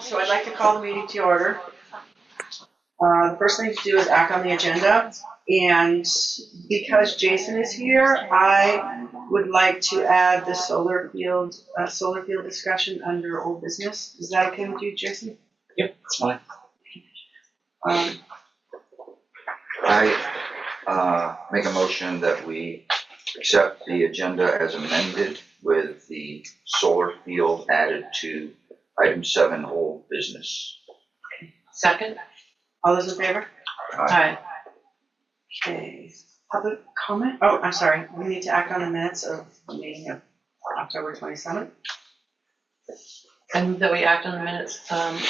So I'd like to call the meeting to order. The first thing to do is act on the agenda. And because Jason is here, I would like to add the solar field discussion under old business. Is that okay with you, Jason? Yep, that's fine. I make a motion that we accept the agenda as amended with the solar field added to item 7, old business. Second? All those in favor? Aye. Okay. Public comment? Oh, I'm sorry. We need to act on the minutes of the meeting of October 27th. And that we act on the minutes of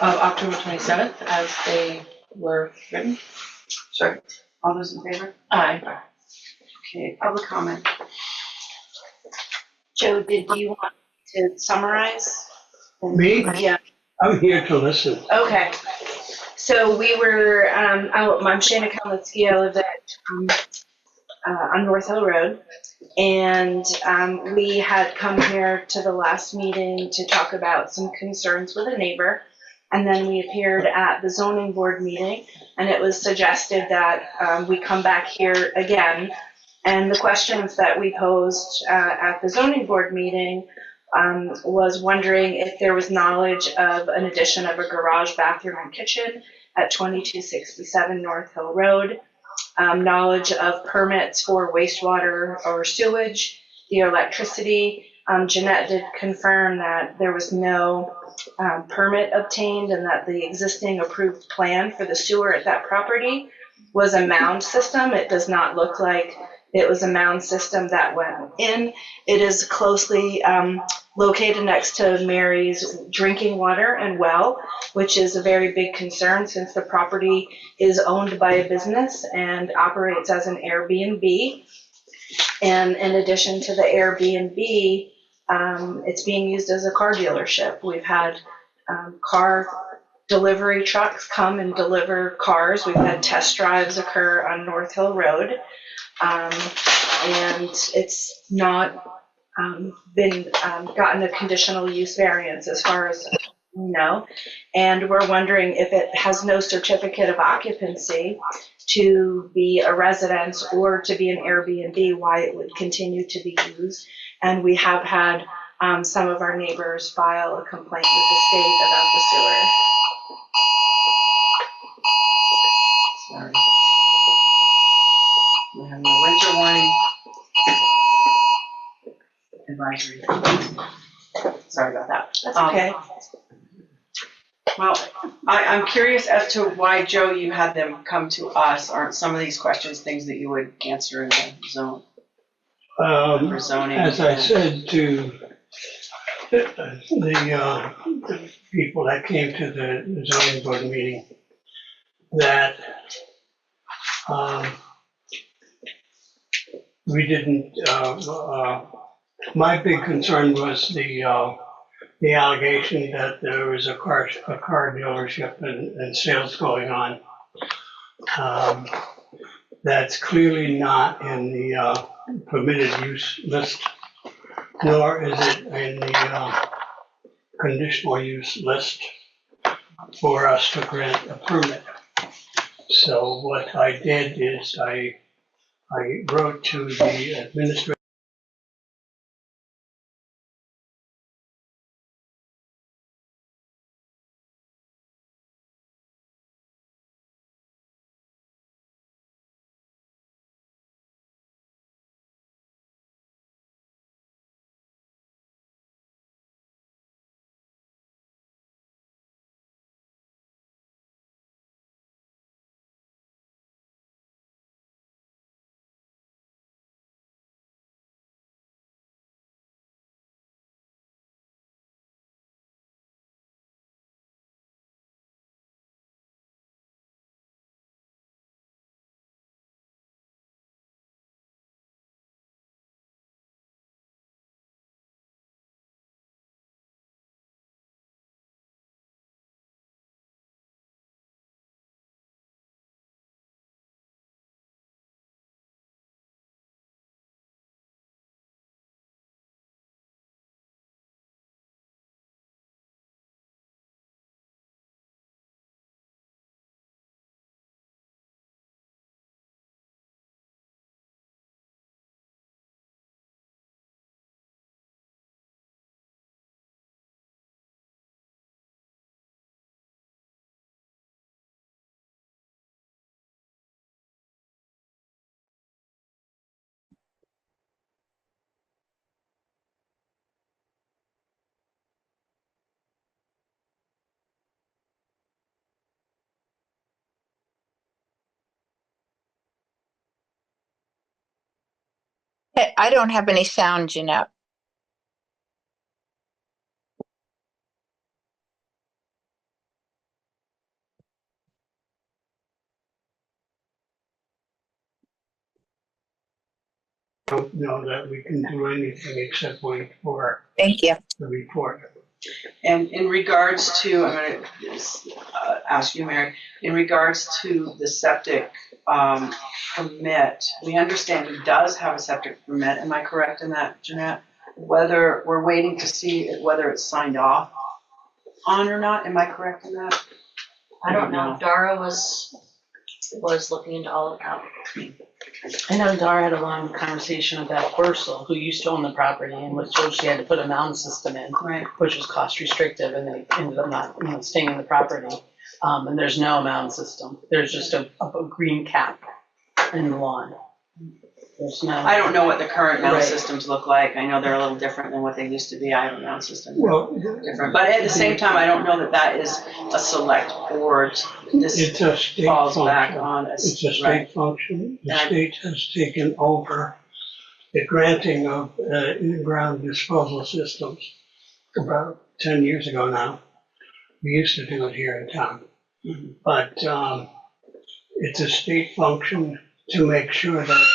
October 27th as they were written? Second. All those in favor? Aye. Okay. Public comment. Joe, did you want to summarize? Me? Yeah. I'm here to listen. Okay. So we were, I'm Shana Kalitsky. I live on North Hill Road. And we had come here to the last meeting to talk about some concerns with a neighbor. And then we appeared at the zoning board meeting, and it was suggested that we come back here again. And the questions that we posed at the zoning board meeting was wondering if there was knowledge of an addition of a garage, bathroom, and kitchen at 2267 North Hill Road, knowledge of permits for wastewater or sewage, the electricity. Jeanette did confirm that there was no permit obtained and that the existing approved plan for the sewer at that property was a mound system. It does not look like it was a mound system that went in. It is closely located next to Mary's drinking water and well, which is a very big concern since the property is owned by a business and operates as an Airbnb. And in addition to the Airbnb, it's being used as a car dealership. We've had car delivery trucks come and deliver cars. We've had test drives occur on North Hill Road. And it's not been gotten a conditional use variance as far as we know. And we're wondering if it has no certificate of occupancy to be a residence or to be an Airbnb, why it would continue to be used. And we have had some of our neighbors file a complaint with the state about the sewer. Sorry. We have no winter warning advisory. Sorry about that. That's okay. Well, I'm curious as to why, Joe, you had them come to us. Aren't some of these questions things that you would answer in the zone for zoning? As I said to the people that came to the zoning board meeting, that we didn't, my big concern was the allegation that there was a car dealership and sales going on. That's clearly not in the permitted use list, nor is it in the conditional use list for us to grant a permit. So what I did is I wrote to the administrator I don't have any sound, Jeanette. Don't know that we can do anything except wait for Thank you. the report. And in regards to, I'm going to ask you, Mary, in regards to the septic permit, we understand he does have a septic permit. Am I correct in that, Jeanette? Whether we're waiting to see whether it's signed off on or not. Am I correct in that? I don't know. Dara was looking into all of that. I know Dara had a long conversation with that parcel who used to own the property and was told she had to put a mound system in, Right. which was cost restrictive, and they ended up not, staying in the property. And there's no mound system. There's just a green cap in the lawn. There's no. I don't know what the current mound Right. systems look like. I know they're a little different than what they used to be. I have a mound system. Well, Different, but at the same time, I don't know that that is a select board. This it's a state falls back function. on It's a state right. function. The And I- state has taken over the granting of in-ground disposal systems about 10 years ago now. We used to do it here in town. But it's a state function to make sure that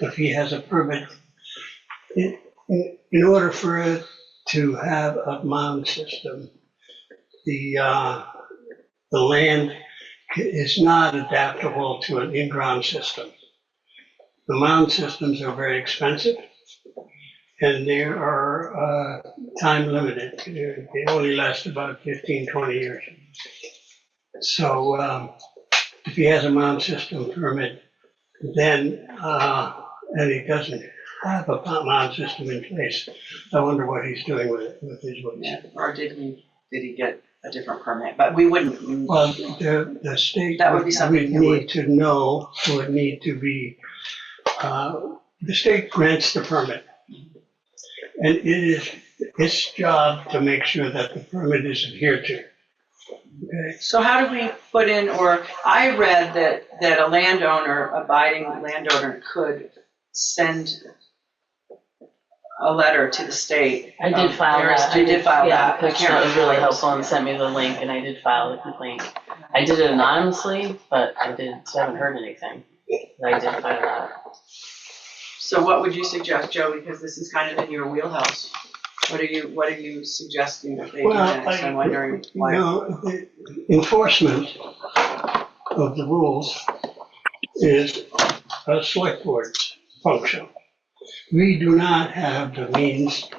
if he has a permit, in order for it to have a mound system, the land is not adaptable to an in-ground system. The mound systems are very expensive, and they are time limited. They only last about 15, 20 years. So if he has a mound system permit, then, and he doesn't have a mound system in place, I wonder what he's doing with it, with his woods. Yeah, or did he get a different permit? But we wouldn't. Well, the state That would be something would need to know, would need to be, the state grants the permit. And it is its job to make sure that the permit is adhered to. Okay. So how do we put in, or I read that a landowner, abiding landowner could send a letter to the state. I did file that. You did file that. I Which can't that was really remember. helpful and sent me the link, and I did file the complaint. I did it anonymously, but I haven't heard anything. But I did file that. So what would you suggest, Joe? Because this is kind of in your wheelhouse. What are you suggesting that they do next? I'm wondering why. The enforcement of the rules is a select board's function. We do not have the means,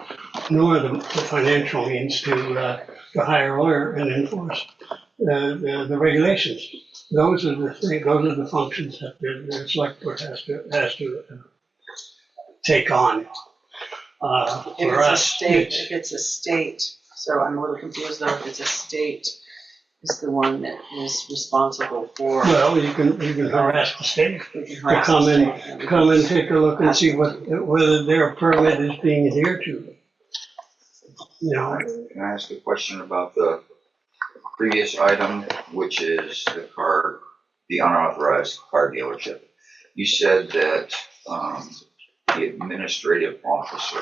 nor the financial means to hire a lawyer and enforce the regulations. Those are the functions that the select board has to take on. If it's a state, so I'm a little confused though, if it's a state is the one that is responsible for. Well, you can harass the state We can to harass come the in, state. come and take a look and see whether their permit is being adhered to. You know, Can I ask a question about the previous item, which is the unauthorized car dealership? You said that the administrative officer,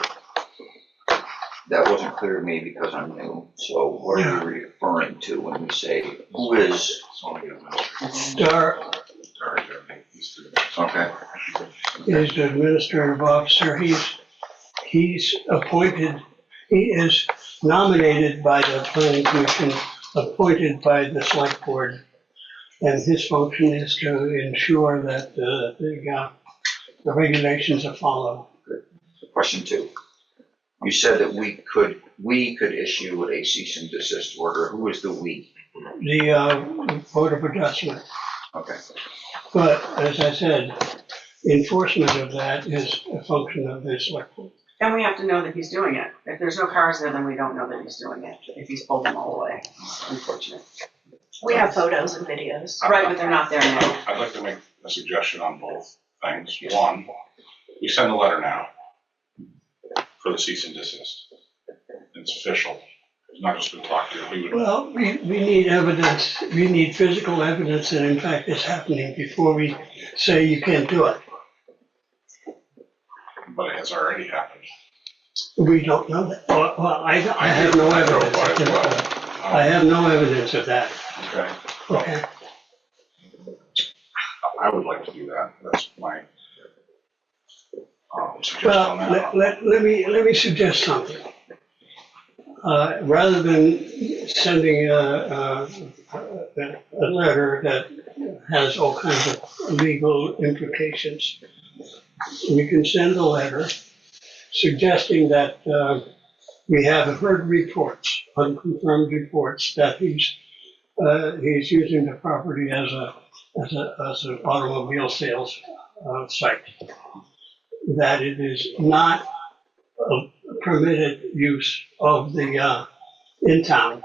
that wasn't clear to me because I'm new. So what are you referring to when you say who is? Dar Okay. is the administrative officer. He's appointed, he is nominated by the planning commission, appointed by the select board. And his function is to ensure that the regulations are followed. Question 2. You said that we could issue a cease and desist order. Who is the we? The Board of Adjustment. Okay. But as I said, enforcement of that is a function of the select board. And we have to know that he's doing it. If there's no cars there, then we don't know that he's doing it, if he's pulled them all away. It's unfortunate. We have photos and videos. All right, but they're not there now. I'd like to make a suggestion on both things. One, we send a letter now for the cease and desist. It's official. It's not just been talked to. We would, Well, we need evidence, we need physical evidence that in fact it's happening before we say you can't do it. but has We don't know that. Well, I have no I drove evidence. by as well. I have no evidence of that. Okay, Okay. I would like to do that. That's my suggestion Well, on that. let me suggest something. Rather than sending a letter that has all kinds of legal implications, we can send a letter suggesting that we have heard reports, unconfirmed reports, that he's using the property as an automobile sales site. That it is not a permitted use of the in town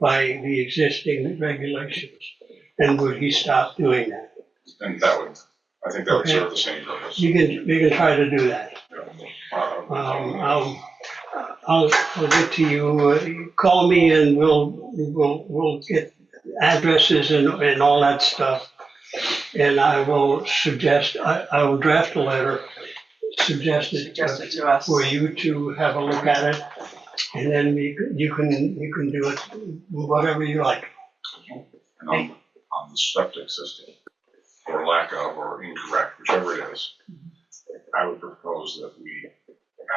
by the existing regulations. And would he stop doing that? And that would, I think that would serve the same purpose. You can try to do that. I'll get to you. Call me and we'll get addresses and all that stuff. And I will suggest, I will draft a letter, suggest it to us. for you to have a look at it. And then you can do it whatever you like. And on the septic system, or lack of, or incorrect, whichever it is, I would propose that we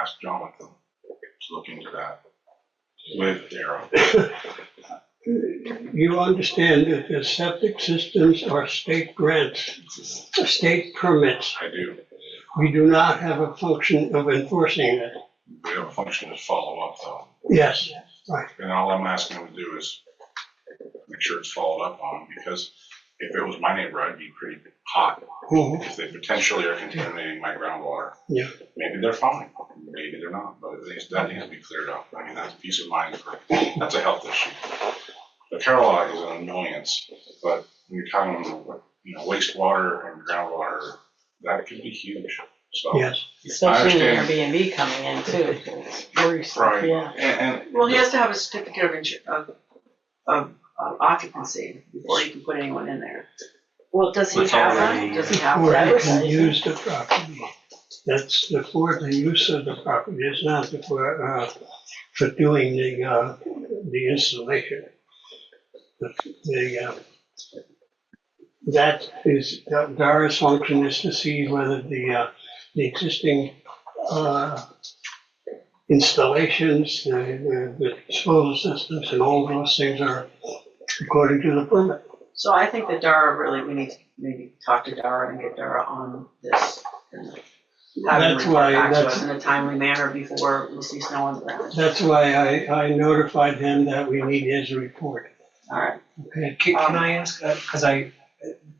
ask Jonathan to look into that with Darrow. You understand that the septic systems are state grants, state permits. I do. We do not have a function of enforcing it. We have a function to follow up though. Yes, right. And all I'm asking him to do is make sure it's followed up on, because if it was my neighbor, I'd be pretty hot. Mhm. If they potentially are contaminating my groundwater. Yeah. Maybe they're fine, maybe they're not, but that needs to be cleared up. I mean, that's peace of mind that's a health issue. The Carolina is an annoyance, but when you're talking about, wastewater and groundwater, that could be huge, so. Yes. Especially I with understand. Airbnb coming in too. It's worrisome, Right, yeah. and Well, he has to have a certificate of occupancy before he can put anyone in there. Well, does he It's have already- one? Does he have Or one? you can use the property. That's for the use of the property. It's not for doing the installation. That is, Dara's function is to see whether the existing installations, the disposal systems and all those things are according to the permit. So I think that we need to maybe talk to Dara and get Dara on this. And have him That's report why- back to that's- us in a timely manner before we see snow on the ground. That's why I notified him that we need his report. All right. Okay. Can I ask, because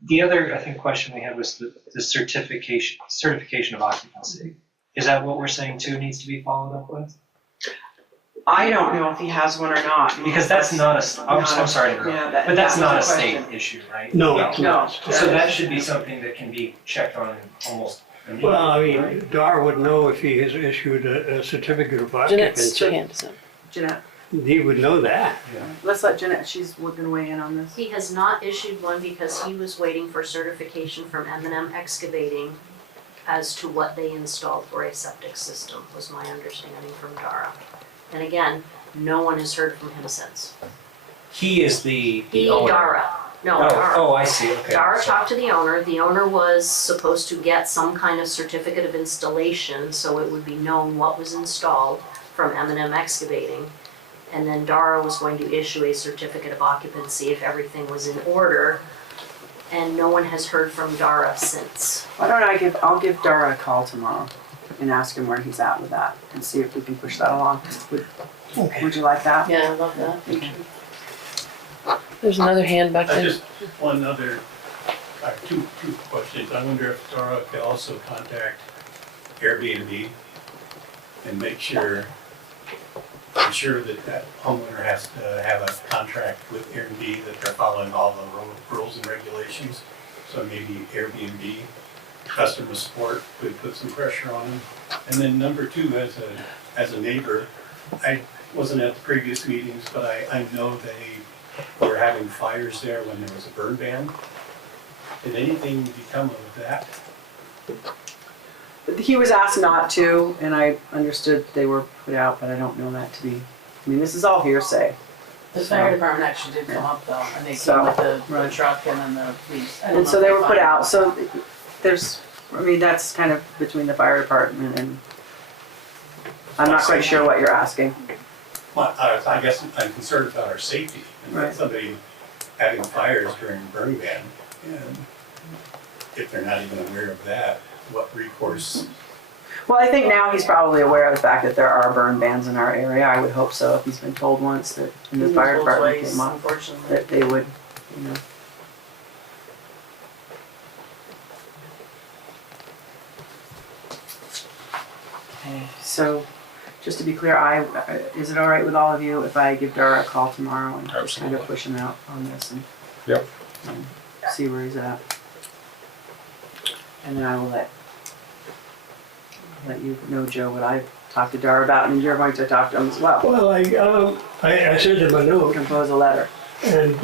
the other, I think, question we had was the certification of occupancy. Is that what we're saying too needs to be followed up with? I don't know if he has one or not. Because that's not I'm sorry to interrupt, Yeah, but that's not a was the state question. issue, right? No, No. it's not. So that should be something that can be checked on almost immediately. Well, I mean, Dar would know if he has issued a certificate of Jeanette's occupancy. hand is up. Jeanette, He would know that. let's let Jeanette, she's gonna weigh in on this. He has not issued one because he was waiting for certification from M&M Excavating as to what they installed for a septic system, was my understanding from Dara. And again, no one has heard from him since. He is the He, owner. Dara, no, Dara. Oh, I see, okay. Dara Sorry. talked to the owner was supposed to get some kind of certificate of installation, so it would be known what was installed from M&M Excavating. And then Dara was going to issue a certificate of occupancy if everything was in order, and no one has heard from Dara since. Why don't I'll give Dara a call tomorrow and ask him where he's at with that and see if we can push that along. Would you like that? Yeah, I love that. There's another hand back there. Just one other, two questions. I wonder if Dara could also contact Airbnb and ensure that homeowner has to have a contract with Airbnb, that they're following all the rules and regulations. So maybe Airbnb customer support could put some pressure on them. And then number two, as a neighbor, I wasn't at the previous meetings, but I know they were having fires there when there was a burn ban. Did anything become of that? he was asked not to, and I understood they were put out, but I don't know that to be, I mean, this is all hearsay. The fire department actually did come up though, and they So, came with the right. truck and then the police. I don't And know so if they were put fired out, them. so there's, I mean, that's kind of between the fire department and, I'm not quite sure what you're asking. Well, I guess I'm concerned about our safety. And Right. somebody having fires during burn ban, and if they're not even aware of that, what recourse? Well, I think now he's probably aware of the fact that there are burn bans in our area. I would hope so, if he's been told once that, and the Both fire department ways, came up, unfortunately. that they would, you know. Okay, so, just to be clear, is it all right with all of you if I give Dara a call tomorrow and just kind Absolutely. of push him out on this and Yep. see where he's at? And then I will let you know, Joe, what I talked to Dara about, and you're going to talk to him as well. Well, I sent him a note, Compose a letter. and,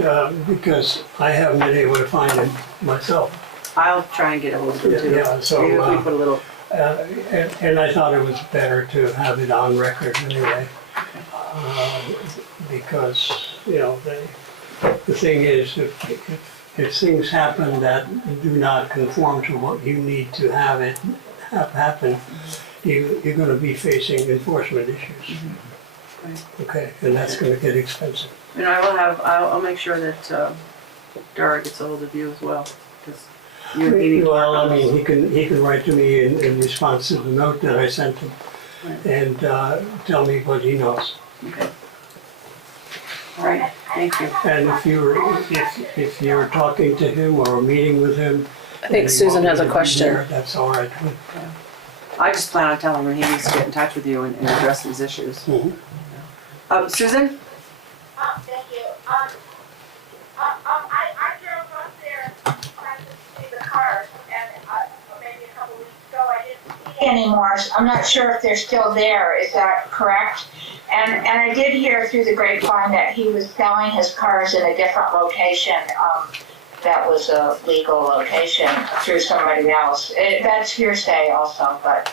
because I haven't been able to find him myself. I'll try and get a hold of him too. Yeah, so, Maybe if we put a little, And I thought it was better to have it on record anyway. Because, you know, the thing is, if things happen that do not conform to what you need to have happen, you're gonna be facing enforcement issues. Okay, and that's gonna get expensive. and I'll make sure that Dara gets a hold of you as well, because you need to work Well, I on mean, this. he can write to me in response to the note that I sent him and tell me what he knows. Okay. All right, thank you. And if you're talking to him or meeting with him. I think Susan has a question. there, That's all right. I just plan on telling him he needs to get in touch with you and address these issues. Mhm. Susan? Thank you. I drove up there trying to see the cars, and maybe a couple weeks ago I didn't see anymore. So I'm not sure if they're still there. Is that correct? And I did hear through the grapevine that he was selling his cars in a different location. That was a legal location through somebody else. That's hearsay also, but.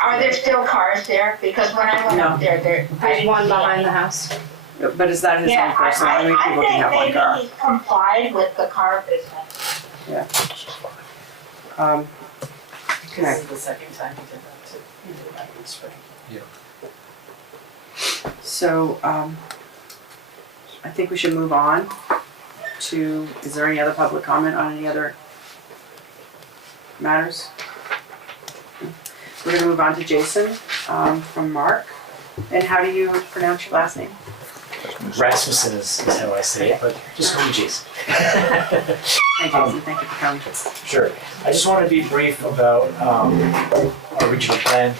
Are there still cars there? Because when I went up there, There's one behind the house. But is that his own Yeah, personal? How many people can have one I think car? maybe he's complied with the car business. Okay. This is the second time he did that too. He did it back in the spring. So, I think we should move on to, is there any other public comment on any other matters? We're gonna move on to Jason, from Mark. And how do you pronounce your last name? Rasmussen is how I say it, but just call me Jason. Hi Jason, thank you for coming. Sure. I just want to be brief about our regional plan.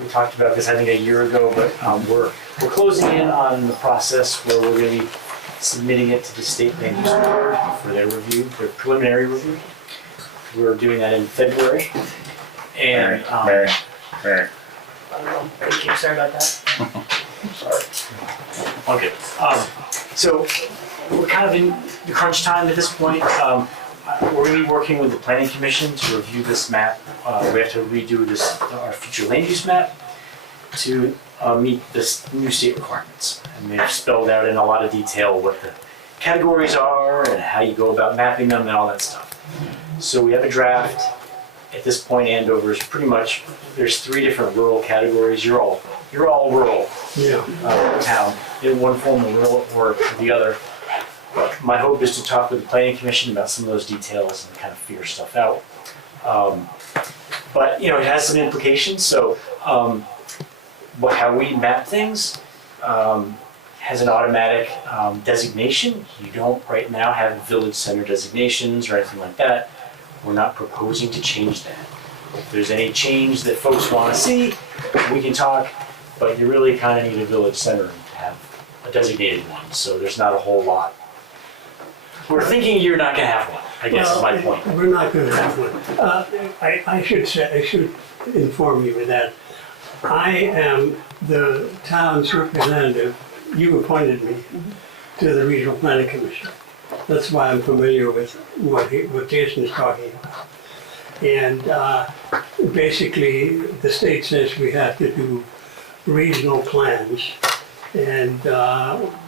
We talked about this, I think, a year ago, but we're closing in on the process where we're going to be submitting it to the state land use board for their review, their preliminary review. We're doing that in February. And Mary. Thank you, sorry about that. Okay, so we're kind of in the crunch time at this point. We're gonna be working with the planning commission to review this map. We have to redo our future land use map to meet this new state requirements. And they've spelled out in a lot of detail what the categories are and how you go about mapping them and all that stuff. So we have a draft. At this point, Andover is pretty much, there's 3 different rural categories. You're all rural. Yeah. Town in one form or the other. My hope is to talk with the planning commission about some of those details and kind of figure stuff out. But you know, it has some implications. So how we map things has an automatic designation. You don't right now have village center designations or anything like that. We're not proposing to change that. If there's any change that folks want to see, we can talk. But you really kind of need a village center to have a designated one, so there's not a whole lot. We're thinking you're not gonna have one, I guess is my point. We're not gonna have one. I should inform you of that. I am the town's representative, you appointed me to the Regional Planning Commission. That's why I'm familiar with what Jason is talking about. And basically, the state says we have to do regional plans. And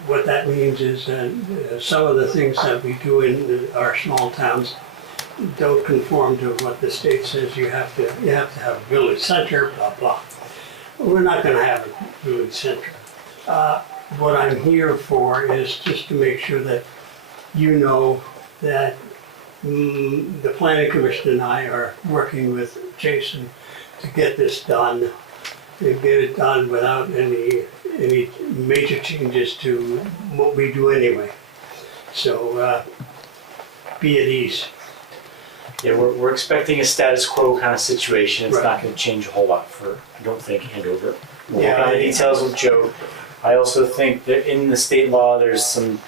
what that means is that some of the things that we do in our small towns don't conform to what the state says you have to have a village center, blah, blah. We're not gonna have a village center. What I'm here for is just to make sure that you know that the planning commission and I are working with Jason to get this done, and get it done without any major changes to what we do anyway. So be at ease. Yeah, we're expecting a status quo kind of situation. It's Right. not gonna change a whole lot for, I don't think, Andover. We'll Yeah, work on the I- details with Joe. I also think that in the state law, there's some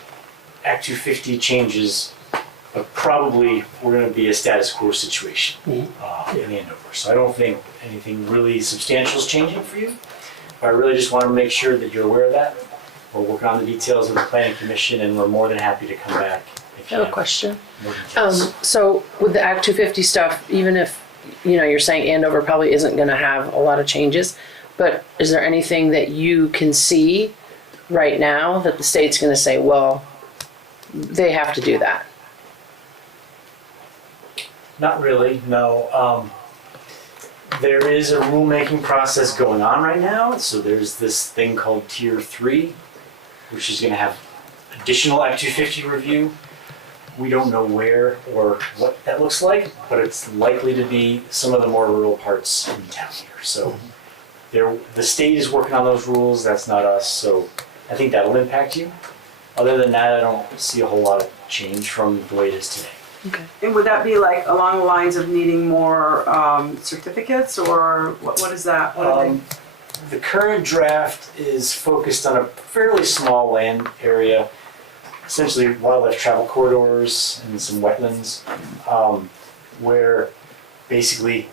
Act 250 changes, but probably we're gonna be a status quo situation in Andover. So I don't think anything really substantial is changing for you. But I really just wanna make sure that you're aware of that. We're working on the details of the planning commission, and we're more than happy to come back if I you have a have question. more details. So with the Act 250 stuff, even if, you're saying Andover probably isn't gonna have a lot of changes, but is there anything that you can see right now that the state's gonna say, well, they have to do that? Not really, no. There is a rulemaking process going on right now, so there's this thing called Tier 3, which is gonna have additional Act 250 review. We don't know where or what that looks like, but it's likely to be some of the more rural parts in town here. So the state is working on those rules, that's not us, so I think that'll impact you. Other than that, I don't see a whole lot of change from the way it is today. And would that be like along the lines of needing more certificates, or what is that? What are they? The current draft is focused on a fairly small land area, essentially wildlife travel corridors and some wetlands, where basically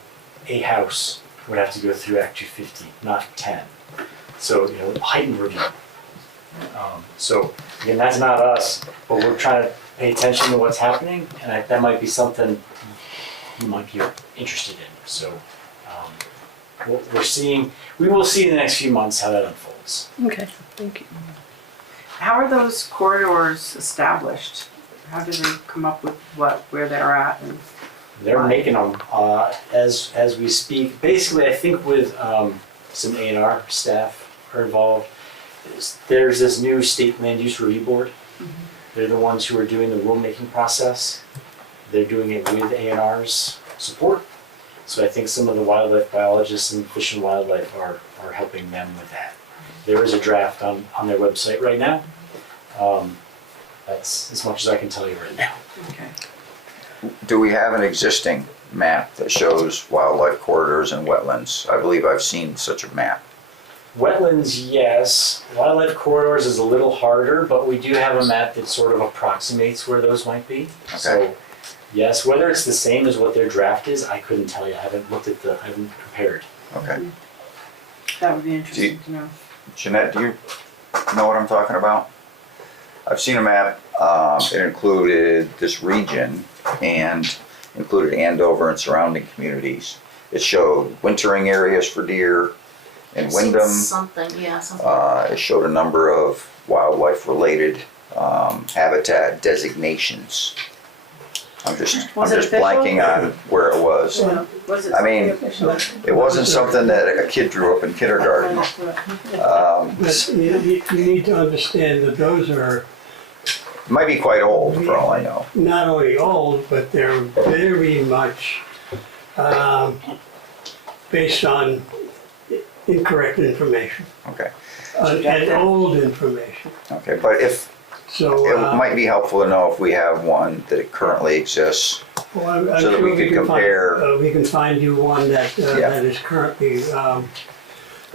a house would have to go through Act 250, not 10. So, heightened review. So again, that's not us, but we're trying to pay attention to what's happening, and that might be something you might be interested in. So we will see in the next few months how that unfolds. Okay, thank you. How are those corridors established? How do they come up with where they're at? And They're making them as we speak. Basically, I think with some A&R staff are involved. There's this new state land use review board. They're the ones who are doing the rulemaking process. They're doing it with A&R's support. So I think some of the wildlife biologists and Fish and Wildlife are helping them with that. There is a draft on their website right now. That's as much as I can tell you right now. okay. Do we have an existing map that shows wildlife corridors and wetlands? I believe I've seen such a map. Wetlands, yes. Wildlife corridors is a little harder, but we do have a map that sort of approximates where those might be. Okay. So, yes, whether it's the same as what their draft is, I couldn't tell you. I haven't compared. Okay. That would be interesting to know. Jeanette, do you know what I'm talking about? I've seen a map. It included this region and included Andover and surrounding communities. It showed wintering areas for deer in Wyndham. Something. It showed a number of wildlife-related habitat designations. I'm just Was it official? blanking on where it was. Was it I mean, official? It wasn't something that a kid drew up in kindergarten. But you need to understand that those are Might be quite old for all I know. not only old, but they're very much based on incorrect information. Okay, And old information. okay, but if, So. it might be helpful to know if we have one that currently exists. Well, I'm so that sure we could can compare. we can find you one that Yeah. that is currently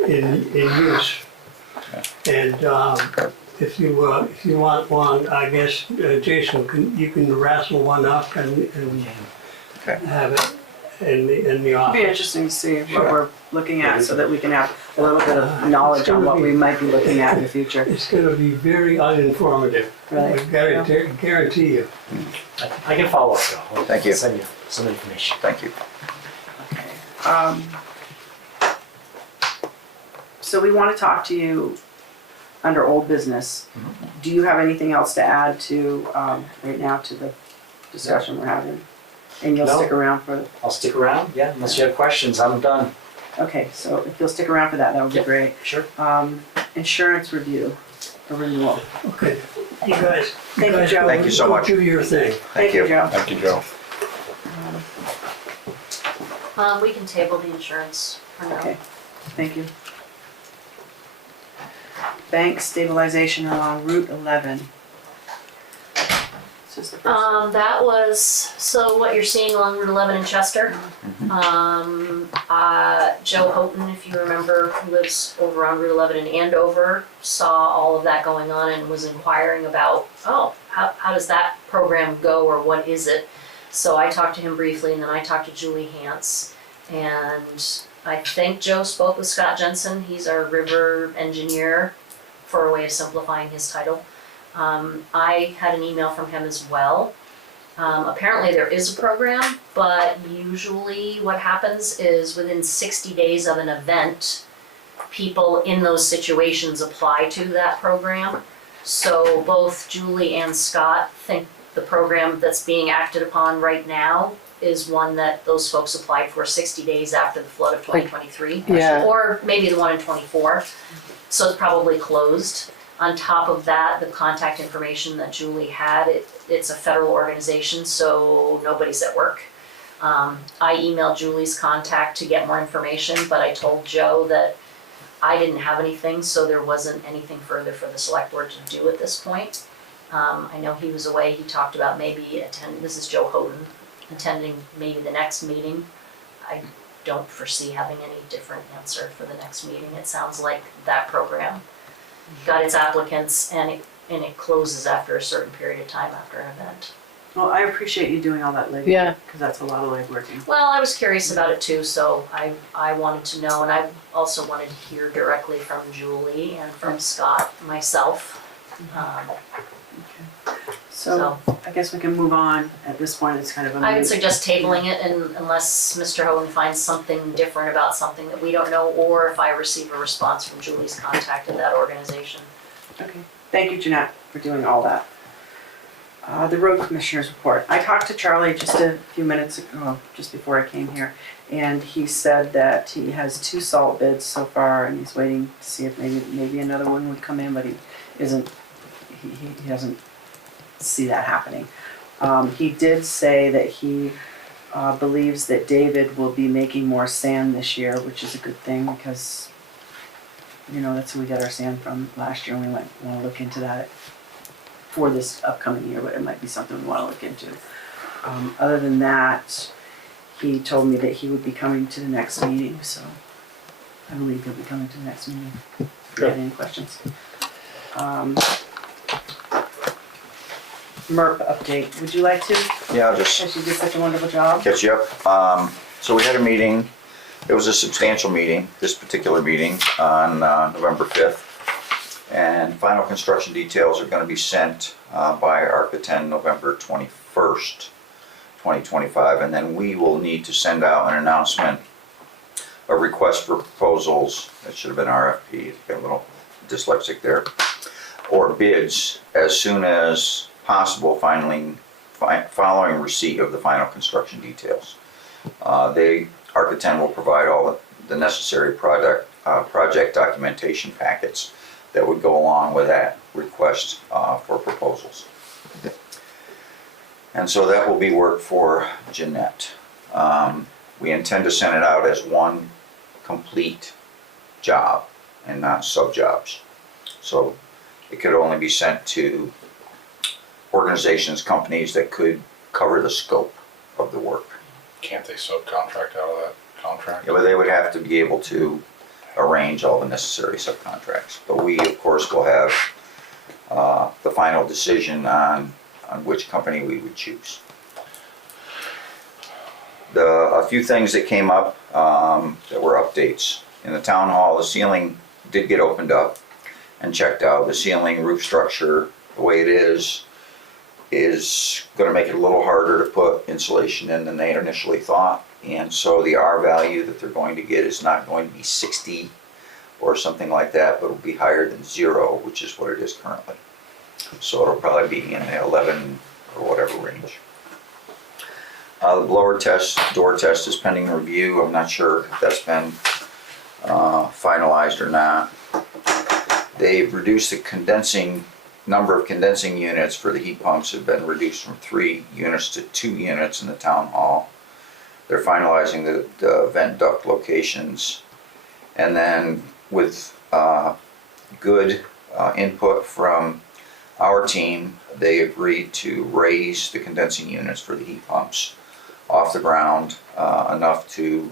in use. And if you want one, I guess Jason you can wrestle one up and Okay. have it in the It'd be office. interesting to see what Sure. we're looking at so that we can have a little bit of knowledge on what we might be looking at in the future. It's gonna be very uninformative. Right. I guarantee you. I can follow up though. I'll Thank you. Send you some information. Thank you. Okay. So we want to talk to you under old business. Do you have anything else to add to, right now to the discussion we're having? And you'll No. stick around for, I'll stick around, yeah, unless you have questions, I'm done. okay, so if you'll stick around for that, that would be Yep. great. Sure. Insurance review, or renewal. Okay, you guys. Thank you, Joe. Thank you so much. Go do your thing. Thank you, Joe. Thank you, Joe. We can table the insurance for now. Okay, thank you. Bank stabilization along Route 11. This is the first. That was, so what you're seeing along Route 11 in Chester. Joe Houghton, if you remember, who lives over on Route 11 in Andover, saw all of that going on and was inquiring about, how does that program go or what is it? So I talked to him briefly and then I talked to Julie Hance. And I think Joe spoke with Scott Jensen, he's our river engineer, for a way of simplifying his title. I had an email from him as well. Apparently there is a program, but usually what happens is within 60 days of an event, people in those situations apply to that program. So both Julie and Scott think the program that's being acted upon right now is one that those folks applied for 60 days after the flood of 2023. Yeah. Or maybe the one in 24. So it's probably closed. On top of that, the contact information that Julie had, it's a federal organization, so nobody's at work. I emailed Julie's contact to get more information, but I told Joe that I didn't have anything, so there wasn't anything further for the select board to do at this point. I know he was away, he talked about maybe this is Joe Houghton, attending maybe the next meeting. I don't foresee having any different answer for the next meeting. It sounds like that program got its applicants and it closes after a certain period of time after an event. Well, I appreciate you doing all that legwork. Yeah. Because that's a lot of legwork. Well, I was curious about it too, so I wanted to know, and I also wanted to hear directly from Julie and from Scott myself. So I guess we can move on. At this point, it's kind of a. I would suggest tabling it unless Mr. Hogan finds something different about something that we don't know, or if I receive a response from Julie's contact at that organization. Okay, thank you, Jeanette, for doing all that. The road commissioner's report. I talked to Charlie just a few minutes ago, just before I came here, and he said that he has 2 salt bids so far, and he's waiting to see if maybe another one would come in, but he doesn't see that happening. He did say that he believes that David will be making more sand this year, which is a good thing because, that's where we got our sand from last year, and we might want to look into that for this upcoming year, but it might be something we want to look into. Other than that, he told me that he would be coming to the next meeting, so I believe he'll be coming to the next meeting. If you have any questions. MERP update, would you like to? Yeah, I'll just Because you did such a wonderful job. catch you up. So we had a meeting, it was a substantial meeting, this particular meeting on November 5th. And final construction details are gonna be sent by ARC-10 November 21st, 2025. And then we will need to send out an announcement, a request for proposals, that should have been RFP, got a little dyslexic there, or bids as soon as possible following receipt of the final construction details. ARC-10 will provide all the necessary project documentation packets that would go along with that request for proposals. And so that will be work for Jeanette. We intend to send it out as one complete job and not sub-jobs. So it could only be sent to organizations, companies that could cover the scope of the work. Can't they subcontract out of that contract? Yeah, but they would have to be able to arrange all the necessary subcontracts. But we, of course, will have the final decision on which company we would choose. A few things that came up that were updates. In the town hall, the ceiling did get opened up and checked out. The ceiling roof structure, the way it is going to make it a little harder to put insulation in than they had initially thought. And so the R value that they're going to get is not going to be 60 or something like that, but it'll be higher than 0, which is what it is currently. So it'll probably be in the 11 or whatever range. The blower test, door test is pending review. I'm not sure if that's been finalized or not. They've reduced the number of condensing units for the heat pumps have been reduced from 3 units to 2 units in the town hall. They're finalizing the vent duct locations. And then with good input from our team, they agreed to raise the condensing units for the heat pumps off the ground enough to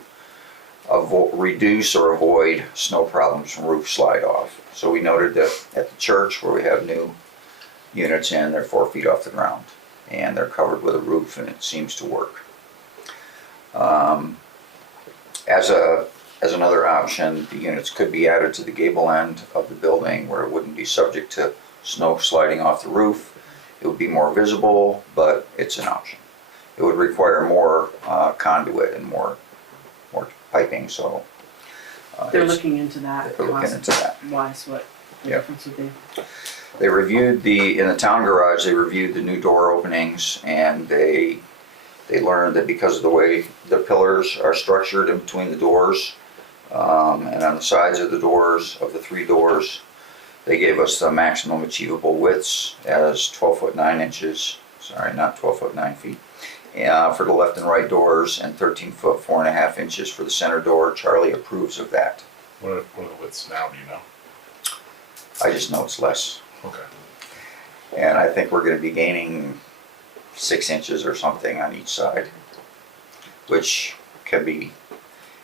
reduce or avoid snow problems from roof slide off. So we noted that at the church where we have new units in, they're 4 feet off the ground and they're covered with a roof, and it seems to work. As another option, the units could be added to the gable end of the building where it wouldn't be subject to snow sliding off the roof. It would be more visible, but it's an option. It would require more conduit and more piping, so. They're looking into that. They're looking into that. Wise, what the Yep. difference would be. They reviewed in the town garage, they reviewed the new door openings, and they learned that because of the way the pillars are structured in between the doors, and on the sides of the doors, of the 3 doors, they gave us the maximum achievable widths as 12 foot 9 inches, sorry, not 12 foot 9 feet, for the left and right doors, and 13 foot 4.5 inches for the center door. Charlie approves of that. What are the widths now, do you know? I just know it's less. Okay. And I think we're gonna be gaining 6 inches or something on each side, which can be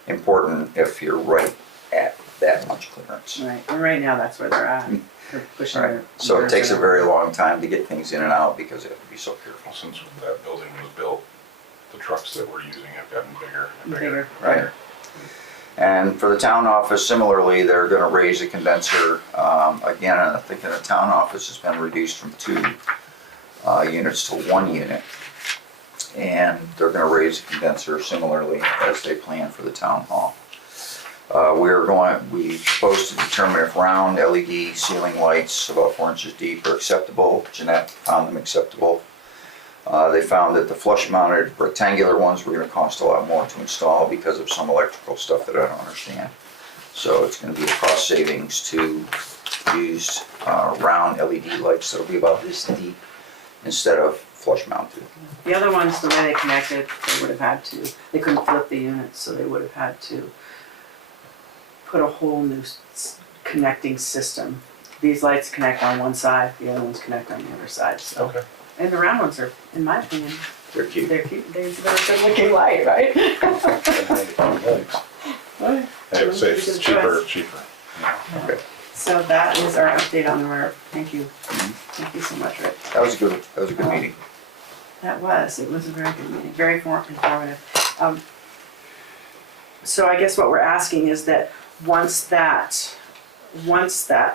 important if you're right at that much clearance. Right, and right now that's where they're at. They're pushing Right. their. So it takes a very long time to get things in and out because they have to be so careful. Well, since that building was built, the trucks that we're using have gotten bigger and Bigger. bigger. Right. And for the town office, similarly, they're gonna raise the condenser. Again, I think in the town office has been reduced from 2 units to 1 unit. And they're gonna raise the condenser similarly as they plan for the town hall. We proposed to determine if round LED ceiling lights about 4 inches deep are acceptable. Jeanette found them acceptable. They found that the flush mounted rectangular ones were gonna cost a lot more to install because of some electrical stuff that I don't understand. So it's gonna be a cost savings to use round LED lights that'll be about this deep instead of flush mounted. The other ones, the way they connected, they would have had to, they couldn't flip the units, so they would have had to put a whole new connecting system. These lights connect on one side, the other ones connect on the other side, so. Okay. And the round ones are, in my opinion, They're cute. they're cute, they're a good looking light, right? Right. Hey, it's safe, it's Good choice. cheaper. Okay. So that is our update on the RERB. Thank you. Mhm. Thank you so much, Rick. That was a good meeting. It was a very good meeting, very informative. So I guess what we're asking is that once that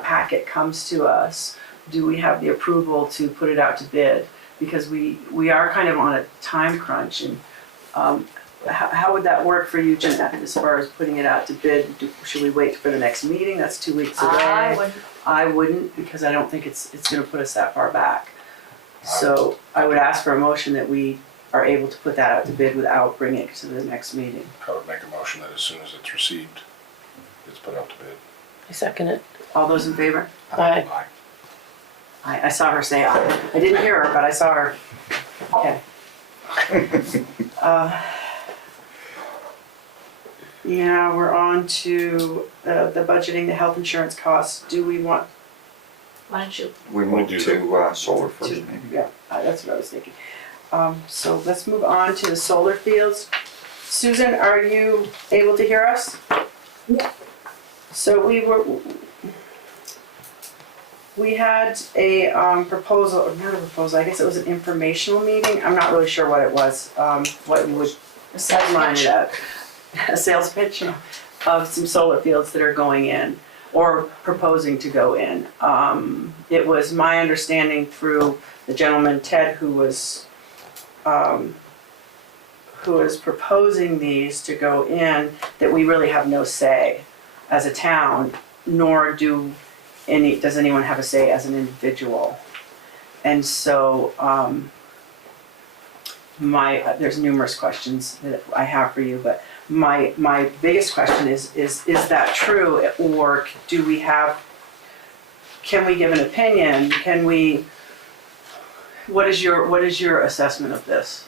packet comes to us, do we have the approval to put it out to bid? Because we are kind of on a time crunch, and how would that work for you, Jeanette, as far as putting it out to bid? Should we wait for the next meeting? That's 2 weeks away. I wouldn't, because I don't think it's gonna put us that far back. So I would ask for a motion that we are able to put that out to bid without bringing it to the next meeting. I would make a motion that as soon as it's received, it's put out to bid. I second it. All those in favor? Aye. I saw her say aye. I didn't hear her, but I saw her. Okay. Yeah, we're on to the budgeting, the health insurance costs. Do we want? Why don't you, We moved to solar first, maybe. Yeah, that's what I was thinking. So let's move on to the solar fields. Susan, are you able to hear us? Yeah. So we had a proposal, or not a proposal, I guess it was an informational meeting. I'm not really sure what it was, what you would headline, a sales pitch of some solar fields that are going in or proposing to go in. It was my understanding through the gentleman, Ted, who was proposing these to go in, that we really have no say as a town, nor does anyone have a say as an individual. And so, there's numerous questions that I have for you, but my biggest question is that true, or can we give an opinion? What is your assessment of this?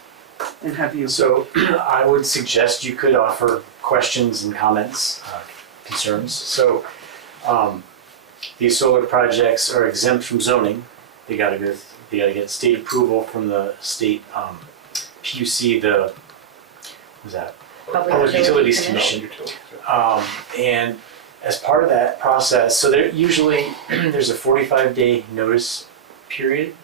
And have you? So I would suggest you could offer questions and comments, concerns. So these solar projects are exempt from zoning. They gotta get state approval from the state PUC, Public Utilities Commission. And as part of that process, so there's a 45-day notice period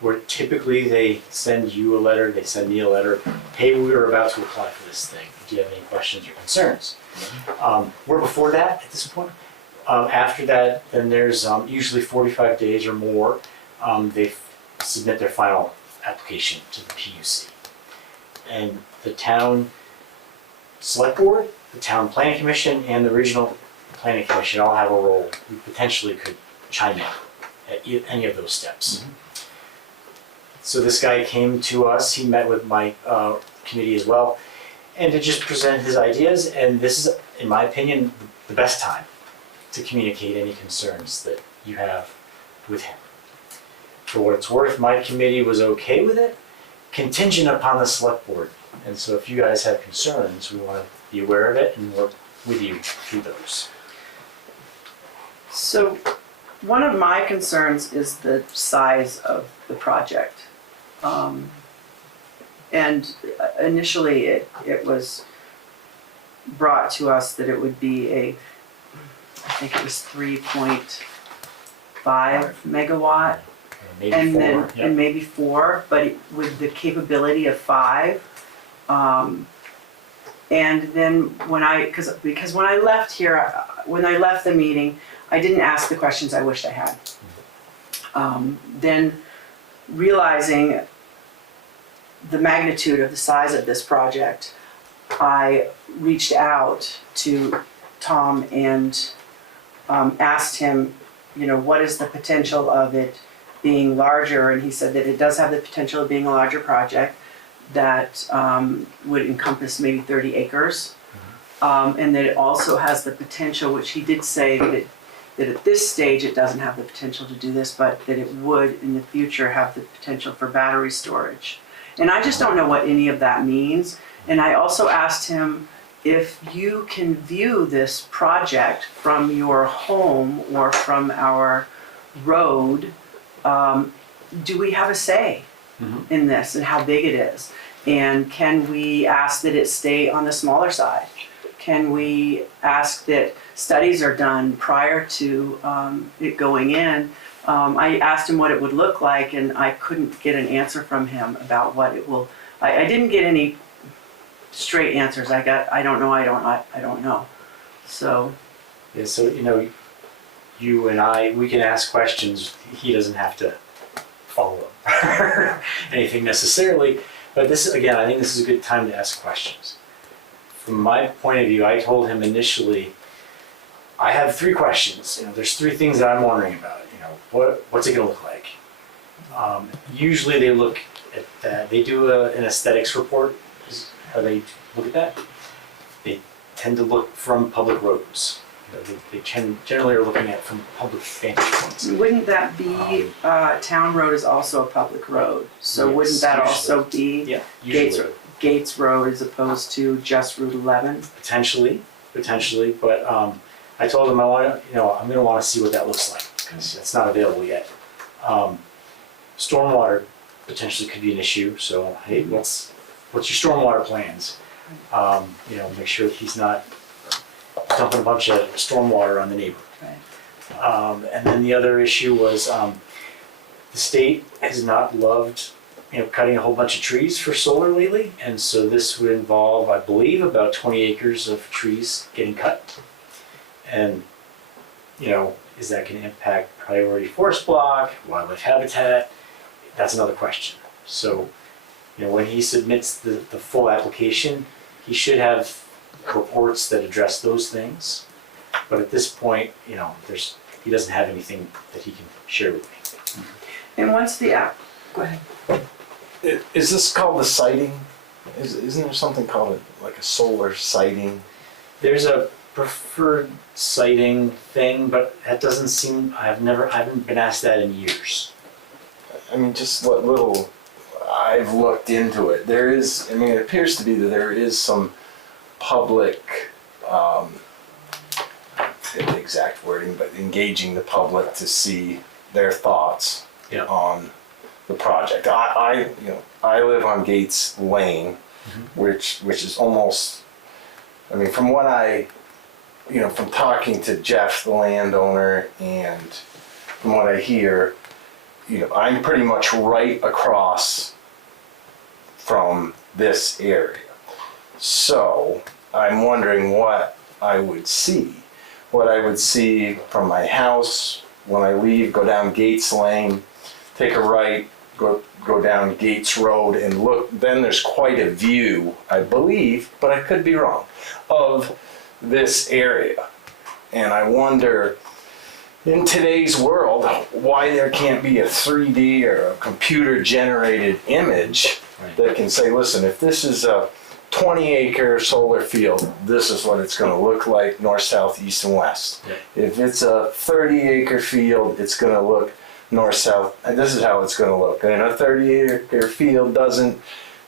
where typically they send you a letter, they send me a letter, hey, we are about to apply for this thing. Do you have any questions or concerns? We're before that at this point. After that, then there's usually 45 days or more, they submit their final application to the PUC. And the town select board, the town planning commission, and the regional planning commission all have a role. We potentially could chime in at any of those steps. So this guy came to us, he met with my committee as well, and to just present his ideas, and this is, in my opinion, the best time to communicate any concerns that you have with him. For what it's worth, my committee was okay with it, contingent upon the select board. And so if you guys have concerns, we want to be aware of it and work with you through those. So one of my concerns is the size of the project. And initially it was brought to us that it would be I think it was 3.5 megawatt. Maybe and 4, then yeah. and maybe 4, but with the capability of 5. And then because when I left here, when I left the meeting, I didn't ask the questions I wished I had. Then realizing the magnitude of the size of this project, I reached out to Tom and asked him, what is the potential of it being larger? And he said that it does have the potential of being a larger project that would encompass maybe 30 acres. And that it also has the potential, which he did say that at this stage it doesn't have the potential to do this, but that it would in the future have the potential for battery storage. And I just don't know what any of that means. And I also asked him if you can view this project from your home or from our road, do we have a say in this and how big it is? And can we ask that it stay on the smaller side? Can we ask that studies are done prior to it going in? I asked him what it would look like, and I couldn't get an answer from him about what it will. I didn't get any straight answers. I don't know. So. Yeah, so you and I, we can ask questions. He doesn't have to follow up anything necessarily. But this, again, I think this is a good time to ask questions. From my point of view, I told him initially, I have 3 questions. There's 3 things that I'm wondering about. What's it going to look like? Usually they look at that. They do an aesthetics report. Is how they look at that. They tend to look from public roads. They generally are looking at from public vantage points. Wouldn't that be, Town Road is also a public road, so Yes, wouldn't that usually. also be Gates Road as opposed to just Route 11? Potentially, but I told him I'm going to want to see what that looks like because it's not available yet. Stormwater potentially could be an issue, so hey, what's your stormwater plans? Make sure that he's not dumping a bunch of stormwater on the neighbor. Right. And then the other issue was the state has not loved cutting a whole bunch of trees for solar lately, and so this would involve, I believe, about 20 acres of trees getting cut. And, is that going to impact priority forest block, wildlife habitat? That's another question. So, when he submits the full application, he should have reports that address those things. But at this point, he doesn't have anything that he can share with me. And once the app, go ahead. Is this called the siting? Isn't there something called like a solar siting? There's a preferred siting thing, but that doesn't seem, I haven't been asked that in years. I mean, just what little I've looked into it. It appears to be that there is some public, I forget the exact wording, but engaging the public to see their thoughts on the project. I live on Gates Lane, which is almost, from what from talking to Jeff, the landowner, and from what I hear, I'm pretty much right across from this area. So I'm wondering what I would see. What I would see from my house when I leave, go down Gates Lane, take a right, go down Gates Road and look. Then there's quite a view, I believe, but I could be wrong, of this area. And I wonder, in today's world, why there can't be a 3D or a computer generated image that can say, listen, if this is a 20-acre solar field, this is what it's going to look like, north, south, east, and west. Yeah. If it's a 30-acre field, it's going to look north, south, and this is how it's going to look. And a 30-acre field doesn't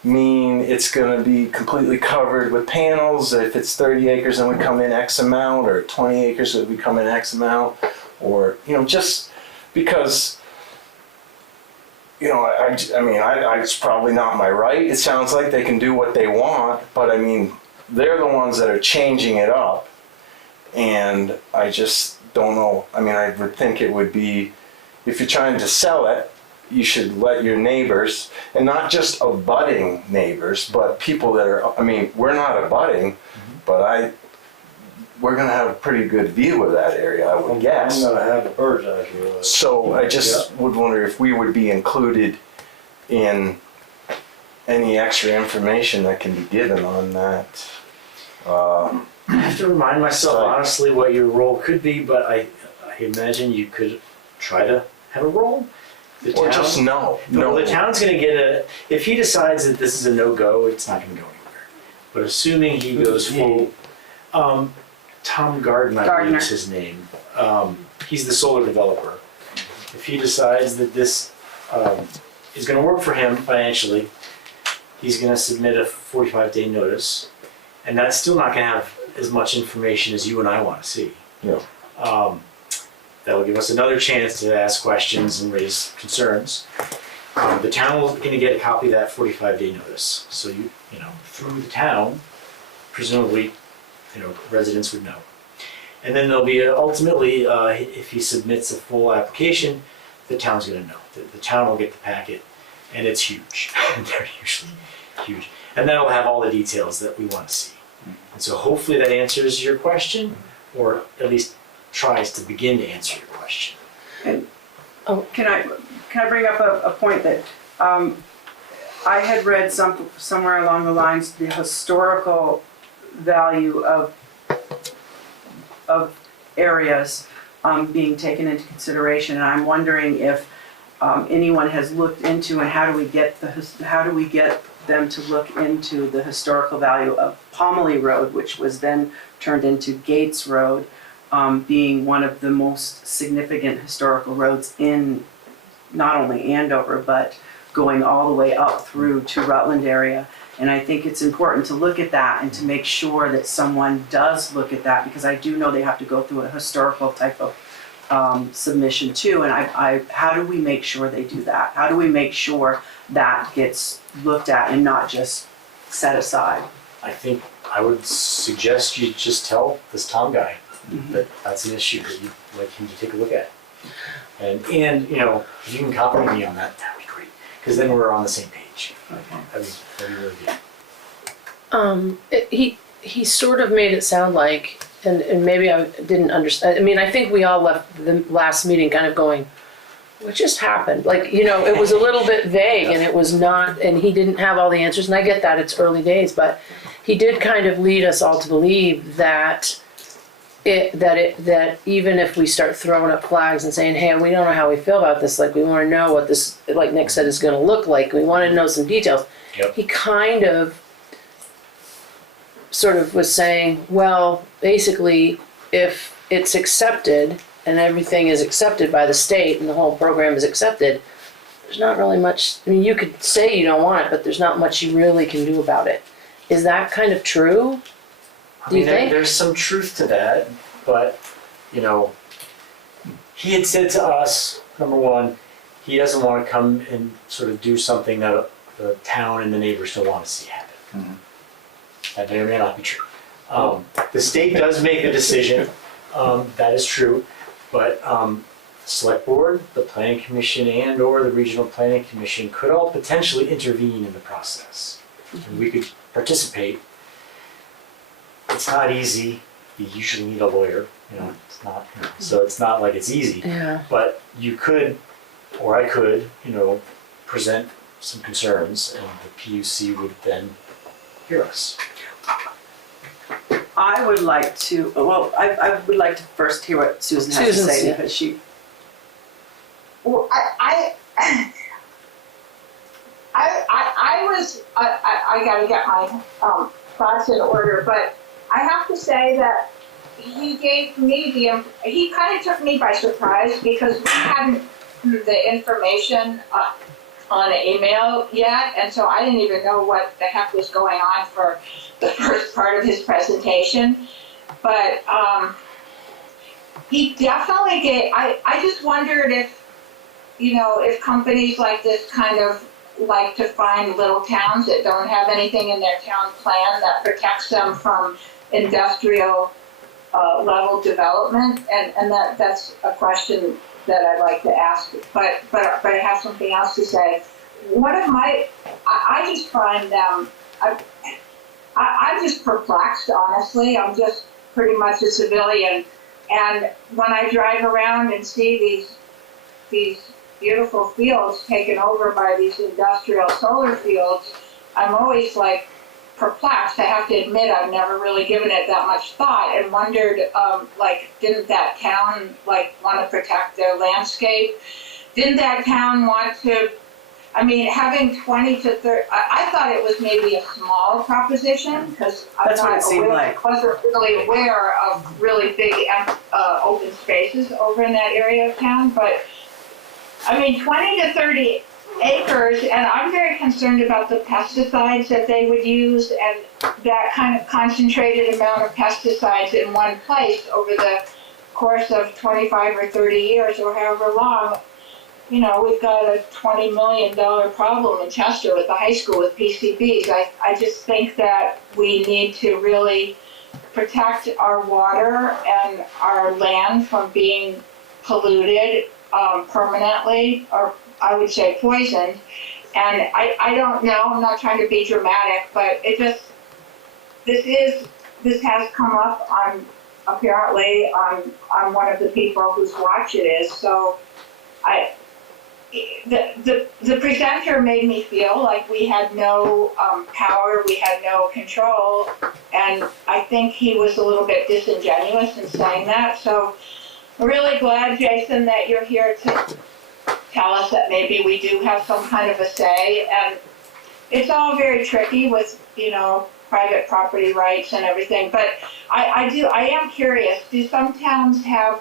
mean it's going to be completely covered with panels. If it's 30 acres and we come in X amount, or 20 acres and we come in X amount, or, just because, it's probably not my right. It sounds like they can do what they want, but they're the ones that are changing it up. And I just don't know. I would think it would be, if you're trying to sell it, you should let your neighbors, and not just abutting neighbors, but people that are, we're not abutting, but we're gonna have a pretty good view of that area, I would guess. I'm gonna have a bird's eye view. So I just would wonder if we would be included in any extra information that can be given on that. I have to remind myself honestly what your role could be, but I imagine you could try to have a role. Or just no. The town's going to get if he decides that this is a no-go, it's not going to go anywhere. But assuming he goes full, Tom Gardner, I believe is his name. He's the solar developer. If he decides that this is going to work for him financially, he's going to submit a 45-day notice, and that's still not going to have as much information as you and I want to see. Yeah. That'll give us another chance to ask questions and raise concerns. The town will going to get a copy of that 45-day notice. So through the town, presumably, residents would know. And then there'll be ultimately, if he submits a full application, the town's going to know. The town will get the packet, and it's huge. They're usually huge. And that'll have all the details that we want to see. And so hopefully that answers your question, or at least tries to begin to answer your question. And can I bring up a point that I had read somewhere along the lines, the historical value of areas being taken into consideration, and I'm wondering if anyone has looked into, and how do we get them to look into the historical value of Pomeroy Road, which was then turned into Gates Road, being one of the most significant historical roads in not only Andover, but going all the way up through to Rutland area. And I think it's important to look at that and to make sure that someone does look at that, because I do know they have to go through a historical type of submission too. And how do we make sure they do that? How do we make sure that gets looked at and not just set aside? I think I would suggest you just tell this Tom guy that that's an issue that you'd like him to take a look at. And if you can compliment me on that, that'd be great. because then we're on the same page. Okay. That'd be really good. He sort of made it sound like, and maybe I didn't understand, I mean, I think we all left the last meeting kind of going, what just happened? Like, it was a little bit vague and it was not, and he didn't have all the answers, and I get that, it's early days, but he did kind of lead us all to believe that even if we start throwing up flags and saying, hey, we don't know how we feel about this, like we want to know what this, like Nick said, is going to look like, we want to know some details. Yep. He kind of sort of was saying, well, basically, if it's accepted and everything is accepted by the state and the whole program is accepted, there's not really much, I mean, you could say you don't want it, but there's not much you really can do about it. Is that kind of true? I Do you mean, think? there's some truth to that, but, he had said to us, number one, he doesn't want to come and sort of do something that the town and the neighbors don't want to see happen. Mhm. That may or may not be true. The state does make the decision, that is true, but select board, the planning commission, and or the regional planning commission could all potentially intervene in the process. And we could participate. It's not easy. You usually need a lawyer. It's not. So it's not like it's easy. Yeah. But you could, or I could, present some concerns, and the PUC would then hear us. I would like to, I would like to first hear what Susan has to say, yeah. because she, Well, I gotta get my thoughts in order, but I have to say that he gave me he kind of took me by surprise, because we hadn't the information on an email yet, and so I didn't even know what the heck was going on for the first part of his presentation. But he definitely gave, I just wondered if, if companies like this kind of like to find little towns that don't have anything in their town plan that protects them from industrial level development, and that's a question that I'd like to ask, but I have something else to say. One of my, I just find them, I'm just perplexed, honestly. I'm just pretty much a civilian, and when I drive around and see these beautiful fields taken over by these industrial solar fields, I'm always like perplexed. I have to admit, I've never really given it that much thought and wondered, didn't that town want to protect their landscape? Didn't that town want to, having 20 to 30, I thought it was maybe a small proposition, because That's what it seemed like. Wasn't really aware of really big open spaces over in that area of town, but 20 to 30 acres, and I'm very concerned about the pesticides that they would use, and that kind of concentrated amount of pesticides in one place over the course of 25 or 30 years or however long. We've got a $20 million problem in Chester with the high school with PCBs. I just think that we need to really protect our water and our land from being polluted permanently, or I would say poisoned. And I don't know, I'm not trying to be dramatic, but this has come up apparently on one of the people whose watch it is. So the presenter made me feel like we had no power, we had no control, and I think he was a little bit disingenuous in saying that. So I'm really glad, Jason, that you're here to tell us that maybe we do have some kind of a say. And it's all very tricky with, private property rights and everything. But I am curious, do some towns have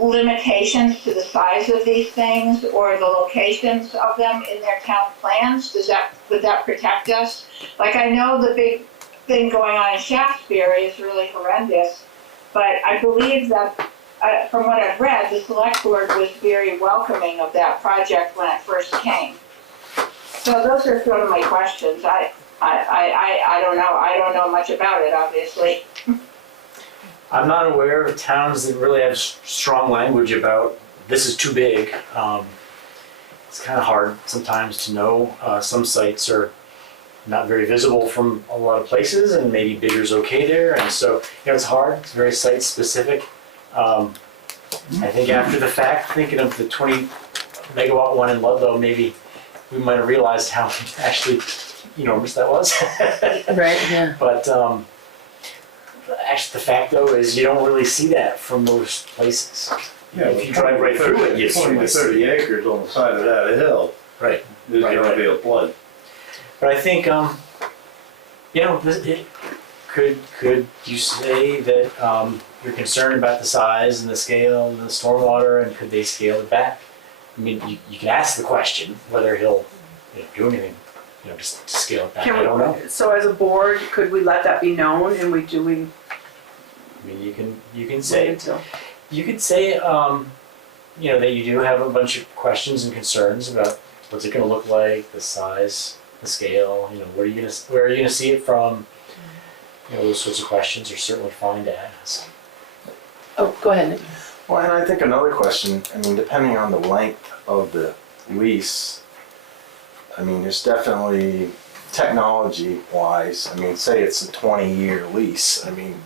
limitations to the size of these things or the locations of them in their town plans? Would that protect us? I know the big thing going on in Shakespeare is really horrendous, but I believe that from what I've read, the select board was very welcoming of that project when it first came. So those are sort of my questions. I don't know. I don't know much about it, obviously. I'm not aware of towns that really have strong language about this is too big. it's kind of hard sometimes to know. Some sites are not very visible from a lot of places, and maybe bigger's okay there, and so, it's hard, it's very site specific. I think after the fact, thinking of the 20 megawatt one in Ludlow, maybe we might have realized how actually enormous that was. Right, yeah. But actually, the fact though is you don't really see that from most places. Yeah, If you drive right through it, you 20 to 30 acres on the side of that hill, Right. there's Right, gonna right. be a flood. But I think, could you say that you're concerned about the size and the scale and the stormwater, and could they scale it back? I mean, you can ask the question whether he'll do anything, just to scale it back. I don't know. So as a board, could we let that be known, and do we I mean, you can wait say until? you could say that you do have a bunch of questions and concerns about what's it going to look like, the size, the scale. Where are you going to see it from? Those sorts of questions are certainly fine to ask. Oh, go ahead, Nick. Well, and I think another question, depending on the length of the lease, there's definitely technology-wise, say it's a 20-year lease, I think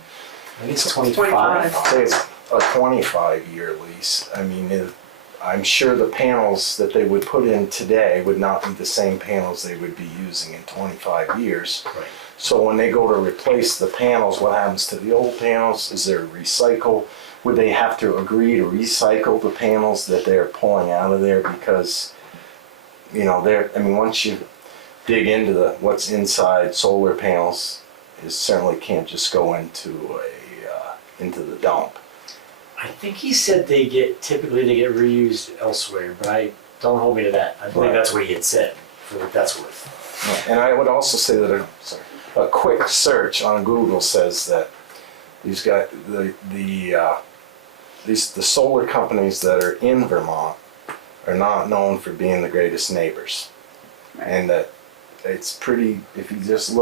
it's 25. say it's a 25-year lease, I'm sure the panels that they would put in today would not be the same panels they would be using in 25 years. Right. So when they go to replace the panels, what happens to the old panels? Is there a recycle? Would they have to agree to recycle the panels that they're pulling out of there? Because, once you dig into what's inside solar panels, it certainly can't just go into the dump. I think he said typically they get reused elsewhere, but don't hold me to that. I believe that's what he had said, for what that's worth. And I would also say that a quick search on Google says that these guys, the solar companies that are in Vermont are not known for being the greatest neighbors, and that it's pretty. If you just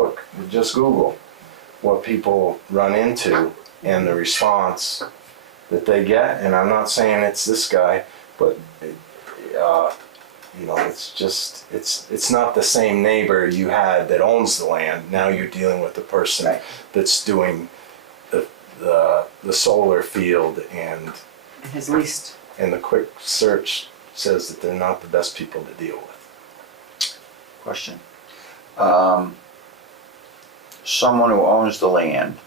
Google what people run into and the response that they get, and I'm not saying it's this guy, but it's not the same neighbor you had that owns the land. Now you're dealing with the person that's doing the solar field, and His least. And the quick search says that they're not the best people to deal with. Question. Someone who owns the land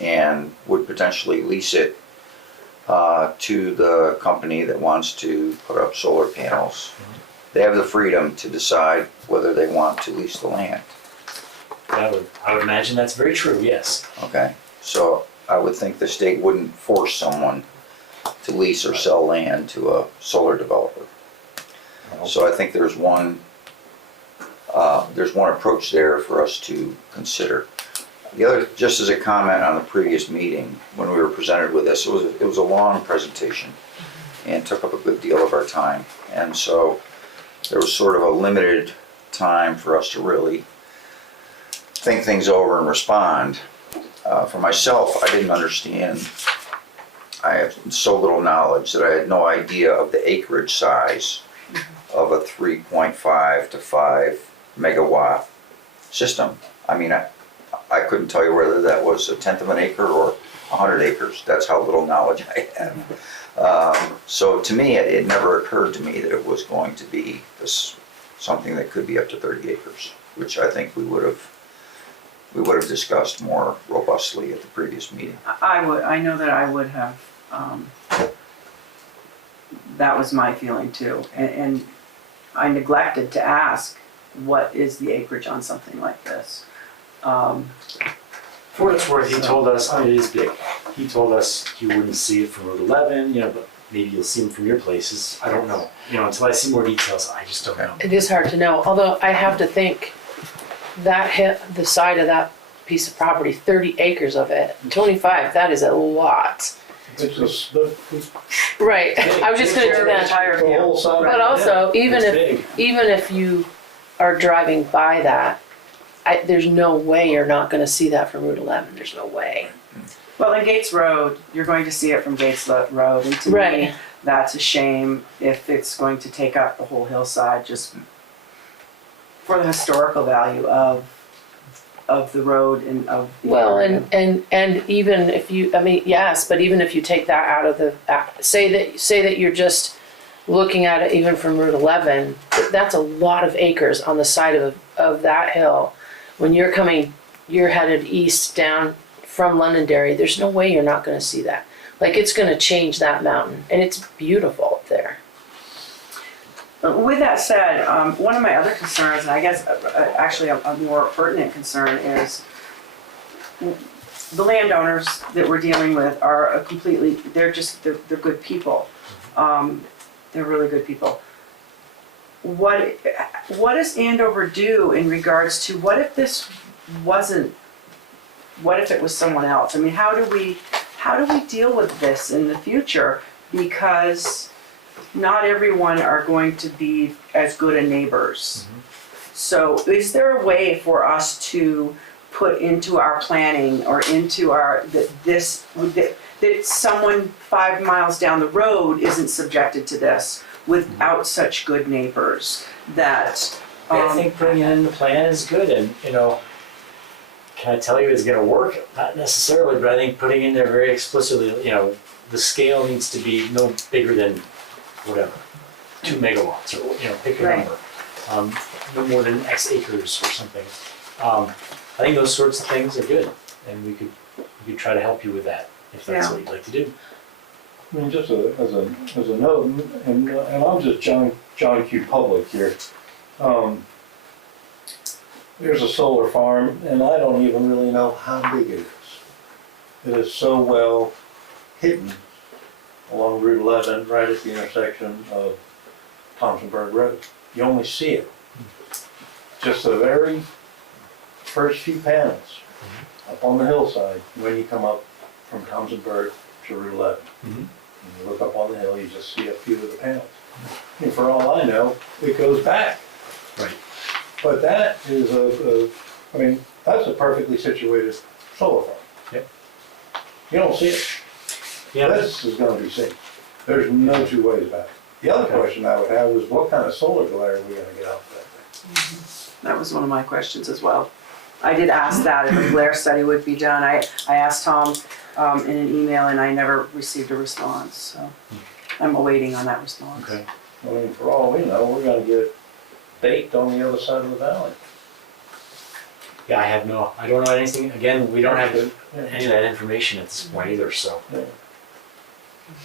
and would potentially lease it to the company that wants to put up solar panels, they have the freedom to decide whether they want to lease the land. I would imagine that's very true, yes. Okay, so I would think the state wouldn't force someone to lease or sell land to a solar developer. So I think there's one approach there for us to consider. The other, just as a comment on the previous meeting, when we were presented with this, it was a long presentation and took up a good deal of our time. And so there was sort of a limited time for us to really think things over and respond. For myself, I didn't understand. I have so little knowledge that I had no idea of the acreage size of a 3.5 to 5 megawatt system. I couldn't tell you whether that was a tenth of an acre or 100 acres. That's how little knowledge I have. So to me, it never occurred to me that it was going to be something that could be up to 30 acres, which I think we would have discussed more robustly at the previous meeting. I know that I would have, that was my feeling too. And I neglected to ask, what is the acreage on something like this? For what it's worth, he told us, it is big. He told us you wouldn't see it from Route 11, but maybe you'll see them from your places. I don't know. Until I see more details, I just don't know. It is hard to know, although I have to think the side of that piece of property, 30 acres of it, 25, that is a lot. Right, I was just gonna do that. The whole side. But also, even if you are driving by that, there's no way you're not gonna see that from Route 11, there's no way. Well, in Gates Road, you're going to see it from Gates Road, and to Right. me, that's a shame if it's going to take up the whole hillside just for the historical value of the road and of the Well, area. and even if you, I mean, yes, but even if you take that out of the, say that you're just looking at it even from Route 11, that's a lot of acres on the side of that hill. When you're headed east down from Londonderry, there's no way you're not gonna see that. Like, it's gonna change that mountain, and it's beautiful up there. With that said, one of my other concerns, and I guess actually a more pertinent concern, is the landowners that we're dealing with are they're good people. They're really good people. What does Andover do in regards to what if it was someone else? I mean, how do we deal with this in the future? Because not everyone are going to be as good a neighbors. So is there a way for us to put into our planning or into our, that someone 5 miles down the road isn't subjected to this without such good neighbors that? I think putting it in the plan is good, and can I tell you it's gonna work? Not necessarily, but I think putting in there very explicitly, the scale needs to be no bigger than whatever, 2 megawatts, or pick a Right. number. No more than X acres or something. I think those sorts of things are good, and we could try to help you with that if that's what you'd like to do. I mean, just as a note, and I'm just John Q. Public here. There's a solar farm, and I don't even really know how big it is. It is so well hidden along Route 11, right at the intersection of Thompsonburg Road. You only see it. Just the very first few panels up on the hillside when you come up from Thompsonburg to Route 11. Mm-hmm. And you look up on the hill, you just see a few of the panels. And for all I know, it goes back. Right. But that is that's a perfectly situated solar farm. Yep. You don't see it. Yeah. This is gonna be seen. There's no two ways about it. The other question I would have is what kind of solar glare are we gonna get out of that thing? That was one of my questions as well. I did ask that if a glare study would be done. I asked Tom in an email and I never received a response, so I'm awaiting on that response. Okay. I mean, for all we know, we're gonna get baked on the other side of the valley. Yeah, I don't know anything, again, we don't have any of that information at this point either, so. Yeah.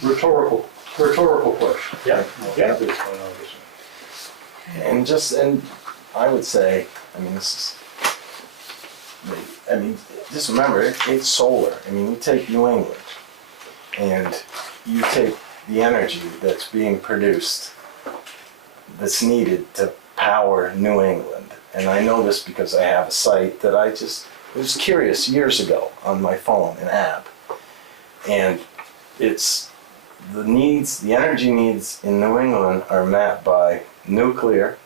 Rhetorical question. Yeah. Yeah. At this point, obviously. And I would say, just remember, it's solar. You take New England and you take the energy that's being produced that's needed to power New England. And I know this because I have a site that I was curious years ago on my phone, an app. And it's the energy needs in New England are mapped by nuclear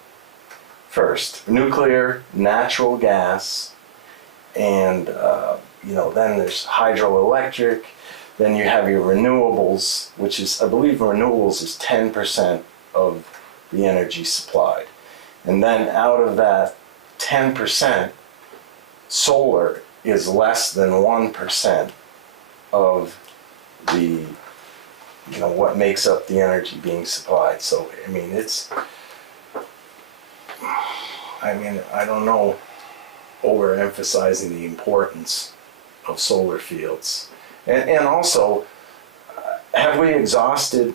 first, natural gas, and then there's hydroelectric, then you have your renewables, which is, I believe renewables is 10% of the energy supplied. And then out of that 10%, solar is less than 1% of the, what makes up the energy being supplied. So, I don't know, overemphasizing the importance of solar fields. And also, have we exhausted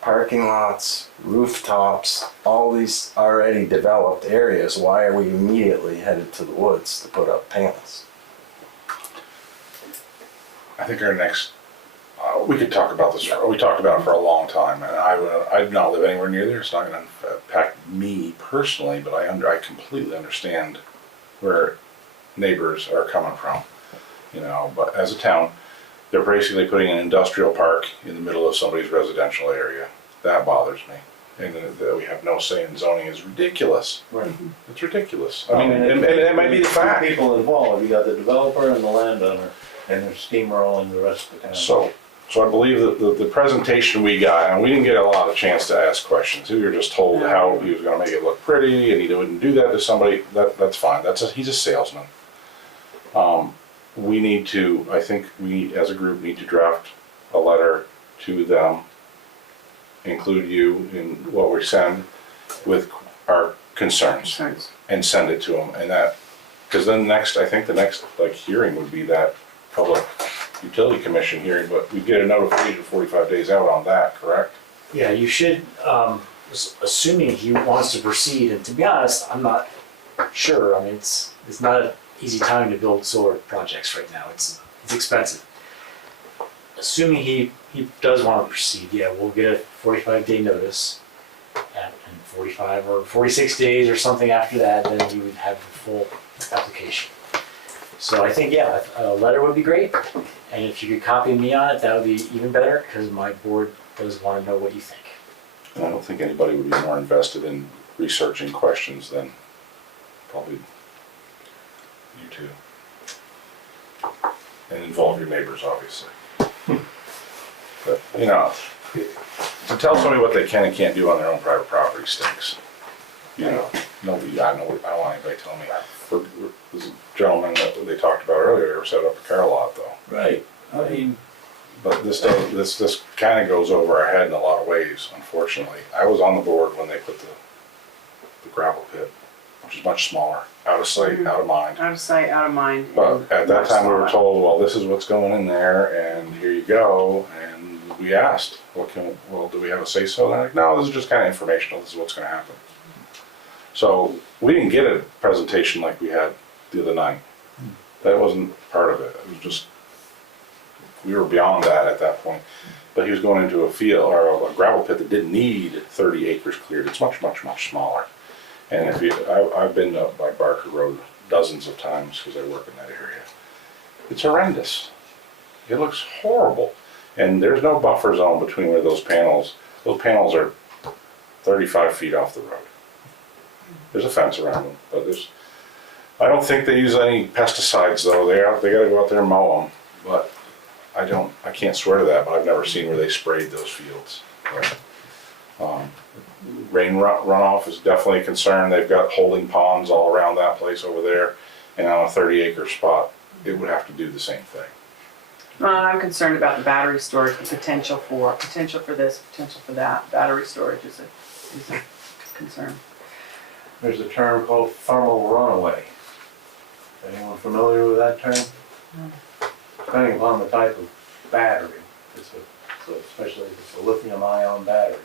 parking lots, rooftops, all these already developed areas? Why are we immediately headed to the woods to put up panels? I think our next, we could talk about this, we talked about it for a long time, and I do not live anywhere near there. It's not gonna impact me personally, but I completely understand where neighbors are coming from, but as a town, they're basically putting an industrial park in the middle of somebody's residential area. That bothers me. And that we have no say in zoning is ridiculous. Right. It's ridiculous. And that might be the fact. Two people involved, you got the developer and the landowner, and they're steamrolling the rest of the town. So, So I believe that the presentation we got, and we didn't get a lot of chance to ask questions. We were just told how he was gonna make it look pretty and he wouldn't do that to somebody. That's fine. He's a salesman. We need to, I think we as a group need to draft a letter to them, include you in what we send with our concerns and send it to them. And that, because then I think the next like hearing would be that public utility commission hearing, but we get a notification 45 days out on that, correct? Yeah, you should, assuming he wants to proceed, and to be honest, I'm not sure. I mean, it's not an easy time to build solar projects right now. It's expensive. Assuming he does want to proceed, yeah, we'll get a 45-day notice, and 45 or 46 days or something after that, then you would have the full application. So I think, yeah, a letter would be great, and if you could copy me on it, that would be even better, because my board does want to know what you think. And I don't think anybody would be more invested in researching questions than probably you two. And involve your neighbors, obviously. But, you know, to tell somebody what they can and can't do on their own private property stinks. You know, nobody, I don't want anybody telling me. This gentleman that they talked about earlier set up a car lot though. Right, I mean, But this kind of goes over our head in a lot of ways, unfortunately. I was on the board when they put the gravel pit, which is much smaller, out of sight, out of mind. Out of sight, out of mind. But at that time we were told, well, this is what's going in there and here you go. And we asked, do we have a say so? And they're like, no, this is just kind of informational. This is what's going to happen. So we didn't get a presentation like we had the other night. That wasn't part of it. It was just, we were beyond that at that point. But he was going into a field or a gravel pit that didn't need 30 acres cleared. It's much, much, much smaller. And I've been up by Barker Road dozens of times because I work in that area. It's horrendous. It looks horrible. And there's no buffer zone between where those panels are 35 feet off the road. There's a fence around them, but I don't think they use any pesticides though. They gotta go out there and mow them, but I can't swear to that, but I've never seen where they sprayed those fields. Rain runoff is definitely a concern. They've got holding ponds all around that place over there, and on a 30-acre spot, it would have to do the same thing. I'm concerned about the battery storage, the potential for this, potential for that. Battery storage is a concern. there's a term called thermal runaway. Anyone familiar with that term? No. Depending upon the type of battery, especially if it's a lithium-ion battery.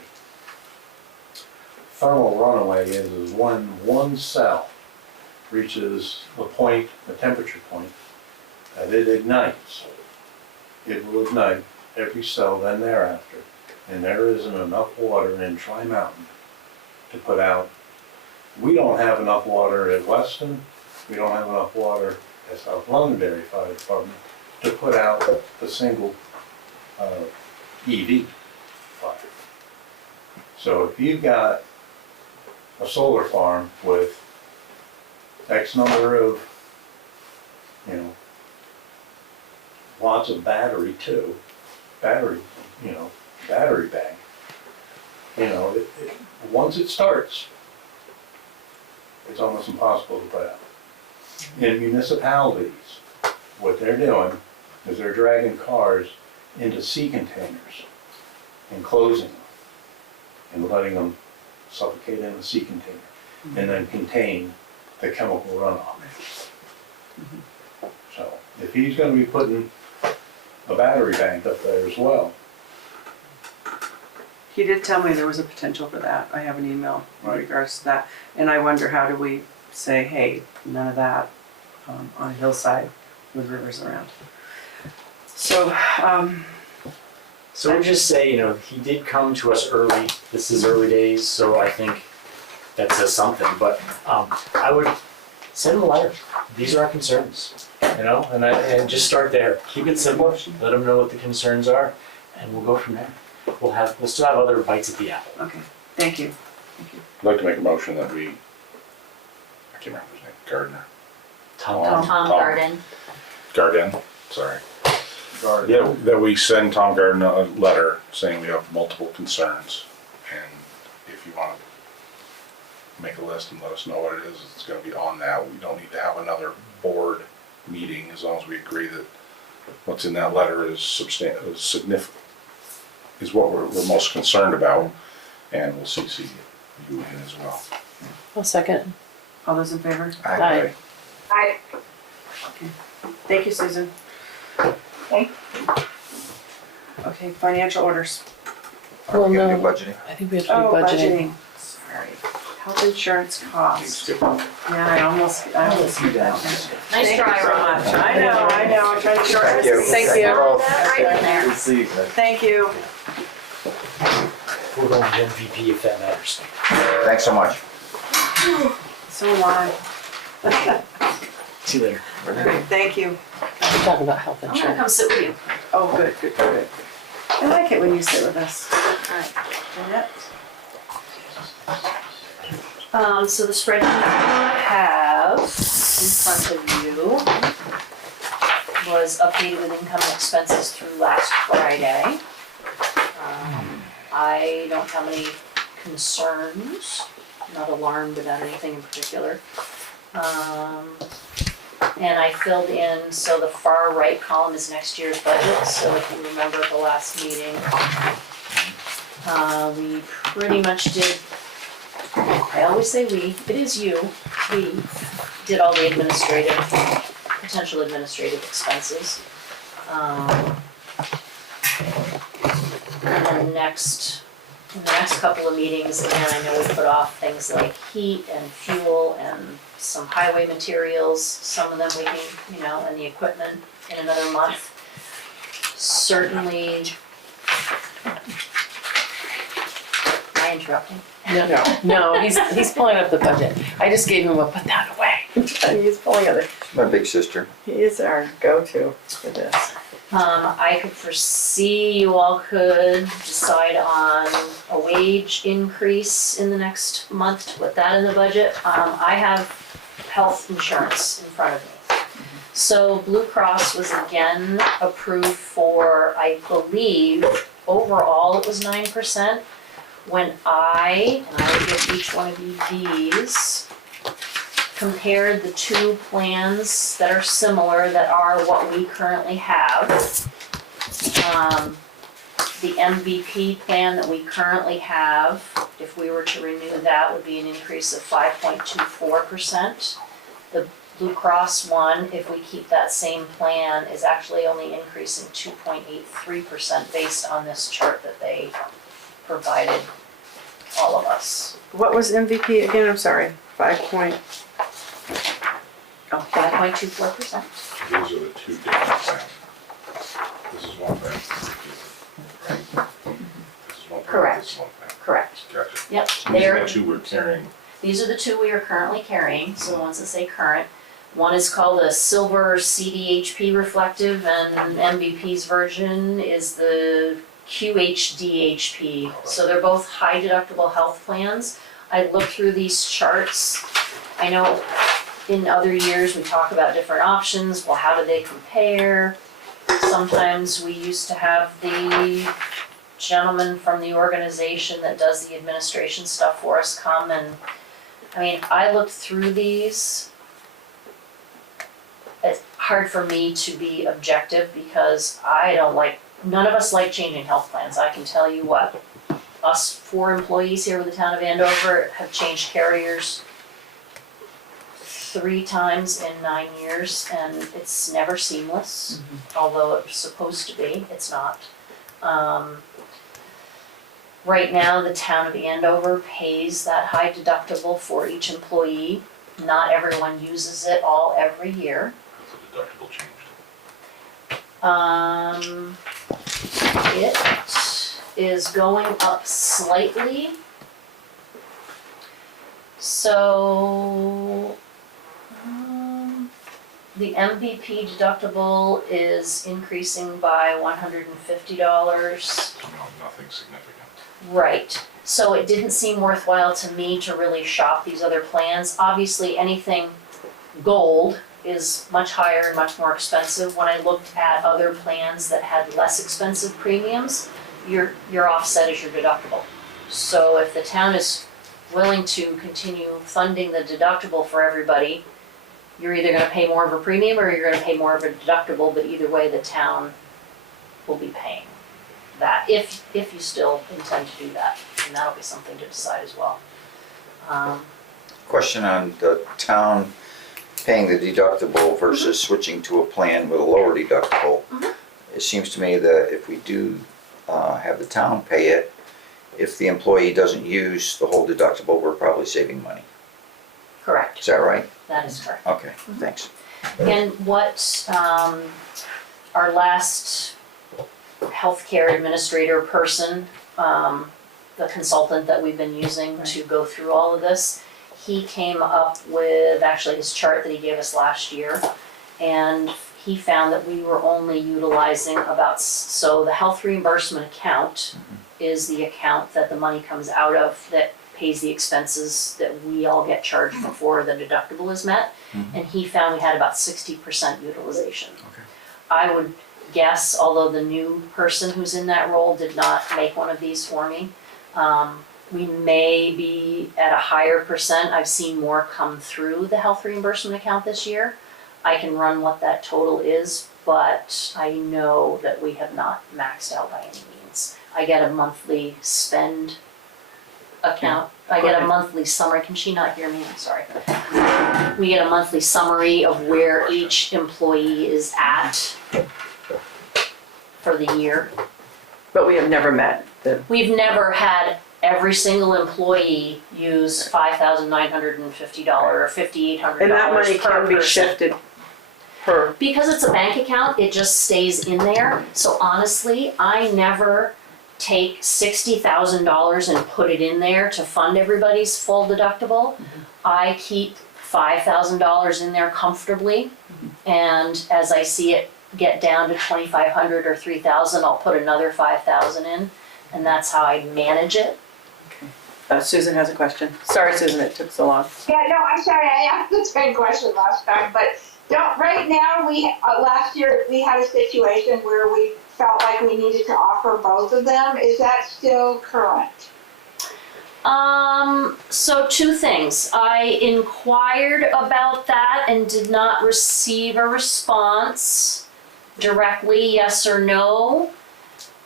Thermal runaway is when one cell reaches the temperature point that it ignites. It will ignite every cell then thereafter, and there isn't enough water in Tri-Mountain to put out. We don't have enough water at Weston, we don't have enough water at South Londonderry Fire Department to put out the single EV fire. So if you've got a solar farm with X number of, lots of battery too, battery bank, once it starts, it's almost impossible to put out. In municipalities, what they're doing is they're dragging cars into sea containers and closing them and letting them suffocate in the sea container and then contain the chemical runoff. So if he's going to be putting a battery bank up there as well. He did tell me there was a potential for that. I have an email in regards to that. And I wonder, how do we say, hey, none of that on a hillside with rivers around? So, So we'll just say, he did come to us early. This is early days, so I think that says something. But I would send him a letter. These are our concerns, and just start there. Keep it simple. Let him know what the concerns are, and we'll go from there. We'll still have other bites at the apple. okay, thank you. I'd like to make a motion that I can't remember his name, Gardner. Tom Garden. Garden, sorry. Garden. Yeah, that we send Tom Garden a letter saying we have multiple concerns, and if you wanna make a list and let us know what it is, it's gonna be on that. We don't need to have another board meeting, as long as we agree that what's in that letter is significant, is what we're most concerned about, and we'll CC you in as well. I'll second. All those in favor? Aye. I, Thank you, Susan. Okay. Okay, financial orders. Well, Are we gonna no. do budgeting? I think we have to do Oh, budgeting. budgeting. Sorry. Health insurance cost. Yeah, I almost did that. Nice Thank try, you so Ron. much. I know, I'm trying to shorten this. Thank you. Right in there. Good to see you guys. Thank you. We're going to MVP if that matters. Thanks so much. So am I. See you later. All right, thank you. We're talking about health I'm gonna insurance. come sit with you. Oh, good. I like it when you sit with us. All right. Jeanette? So the spreadsheet you have in front of you was updated with income and expenses through last Friday. I don't have any concerns, not alarmed about anything in particular. And I filled in, so the far right column is next year's budget, so if you remember at the last meeting, we pretty much did, I always say we, it is you, we did all the potential administrative expenses. And then in the next couple of meetings, again, I know we put off things like heat and fuel and some highway materials, some of them we can, and the equipment in another month. Certainly. Am I interrupting? No, he's pulling up the budget. I just gave him a put that away. He's pulling it. My big sister. He is our go-to for this. I could foresee you all could decide on a wage increase in the next month to put that in the budget. I have health insurance in front of me. So Blue Cross was again approved for, I believe, overall it was 9%. When I will give each one of you these, compared the two plans that are similar, that are what we currently have. The MVP plan that we currently have, if we were to renew that, would be an increase of 5.24%. The Blue Cross one, if we keep that same plan, is actually only increasing 2.83% based on this chart that they provided all of us. What was MVP again? I'm sorry. 5.24%. Those are the two different plans. This is one plan, right? This is one plan, Correct. this is one plan. Correct. Gotcha. Yep. So these are the two we're carrying. These are the two we are currently carrying, so the ones that say current. One is called a silver CDHP reflective, and MVP's version is the QHDHP. So they're both high deductible health plans. I looked through these charts. I know in other years we talk about different options. Well, how do they compare? Sometimes we used to have the gentleman from the organization that does the administration stuff for us come and, I looked through these. It's hard for me to be objective because none of us like changing health plans. I can tell you what, us 4 employees here with the town of Andover have changed carriers 3 times in 9 years, and it's never seamless, although it's supposed to be, it's not. Right now, the town of Andover pays that high deductible for each employee. Not everyone uses it all every year. The deductible changed. It is going up slightly. So, the MVP deductible is increasing by $150. Nothing significant. Right. So it didn't seem worthwhile to me to really shop these other plans. Obviously, anything gold is much higher and much more expensive. When I looked at other plans that had less expensive premiums, your offset is your deductible. So if the town is willing to continue funding the deductible for everybody, you're either gonna pay more of a premium or you're gonna pay more of a deductible, but either way, the town will be paying that, if you still intend to do that, and that'll be something to decide as well. Question on the town paying the deductible versus switching to a plan with a lower deductible. It seems to me that if we do have the town pay it, if the employee doesn't use the whole deductible, we're probably saving money. Correct, Is that right? that is correct. Okay, thanks. And what our last healthcare administrator person, the consultant that we've been using to go through all of this, he came up with actually his chart that he gave us last year, and he found that we were only utilizing so the health reimbursement account is the account that the money comes out of that pays the expenses that we all get charged before the deductible is met, and he found we had about 60% utilization. Okay. I would guess, although the new person who's in that role did not make one of these for me, we may be at a higher percent. I've seen more come through the health reimbursement account this year. I can run what that total is, but I know that we have not maxed out by any means. I get a monthly spend account. I get a monthly summary. Can she not hear me? I'm sorry. We get a monthly summary of where each employee is at for the year. But we have never met We've never had every single employee use $5,950 or $5,800 And that money per can be person. shifted per. Because it's a bank account, it just stays in there. So honestly, I never take $60,000 and put it in there to fund everybody's full deductible. I keep $5,000 in there comfortably, and as I see it get down to $2,500 or $3,000, I'll put another $5,000 in, and that's how I manage it. Susan has a question. Sorry, Susan, it took so long. Yeah, no, I'm sorry, I asked the same question last time, but right now, last year, we had a situation where we felt like we needed to offer both of them. Is that still current? So two things. I inquired about that and did not receive a response directly, yes or no.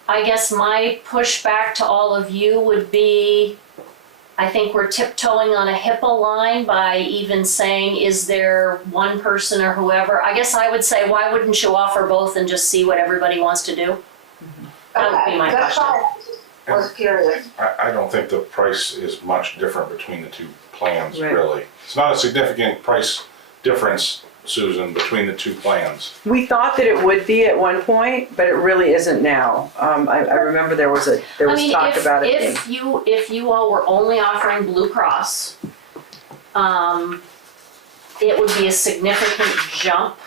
I guess my pushback to all of you would be, I think we're tiptoeing on a HIPAA line by even saying, is there one person or whoever? I guess I would say, why wouldn't you offer both and just see what everybody wants to do? That would be my question. I was curious. I don't think the price is much different between the two plans, Right. really. It's not a significant price difference, Susan, between the two plans. We thought that it would be at one point, but it really isn't now. I remember there was talk about it being. If you all were only offering Blue Cross, it would be a significant jump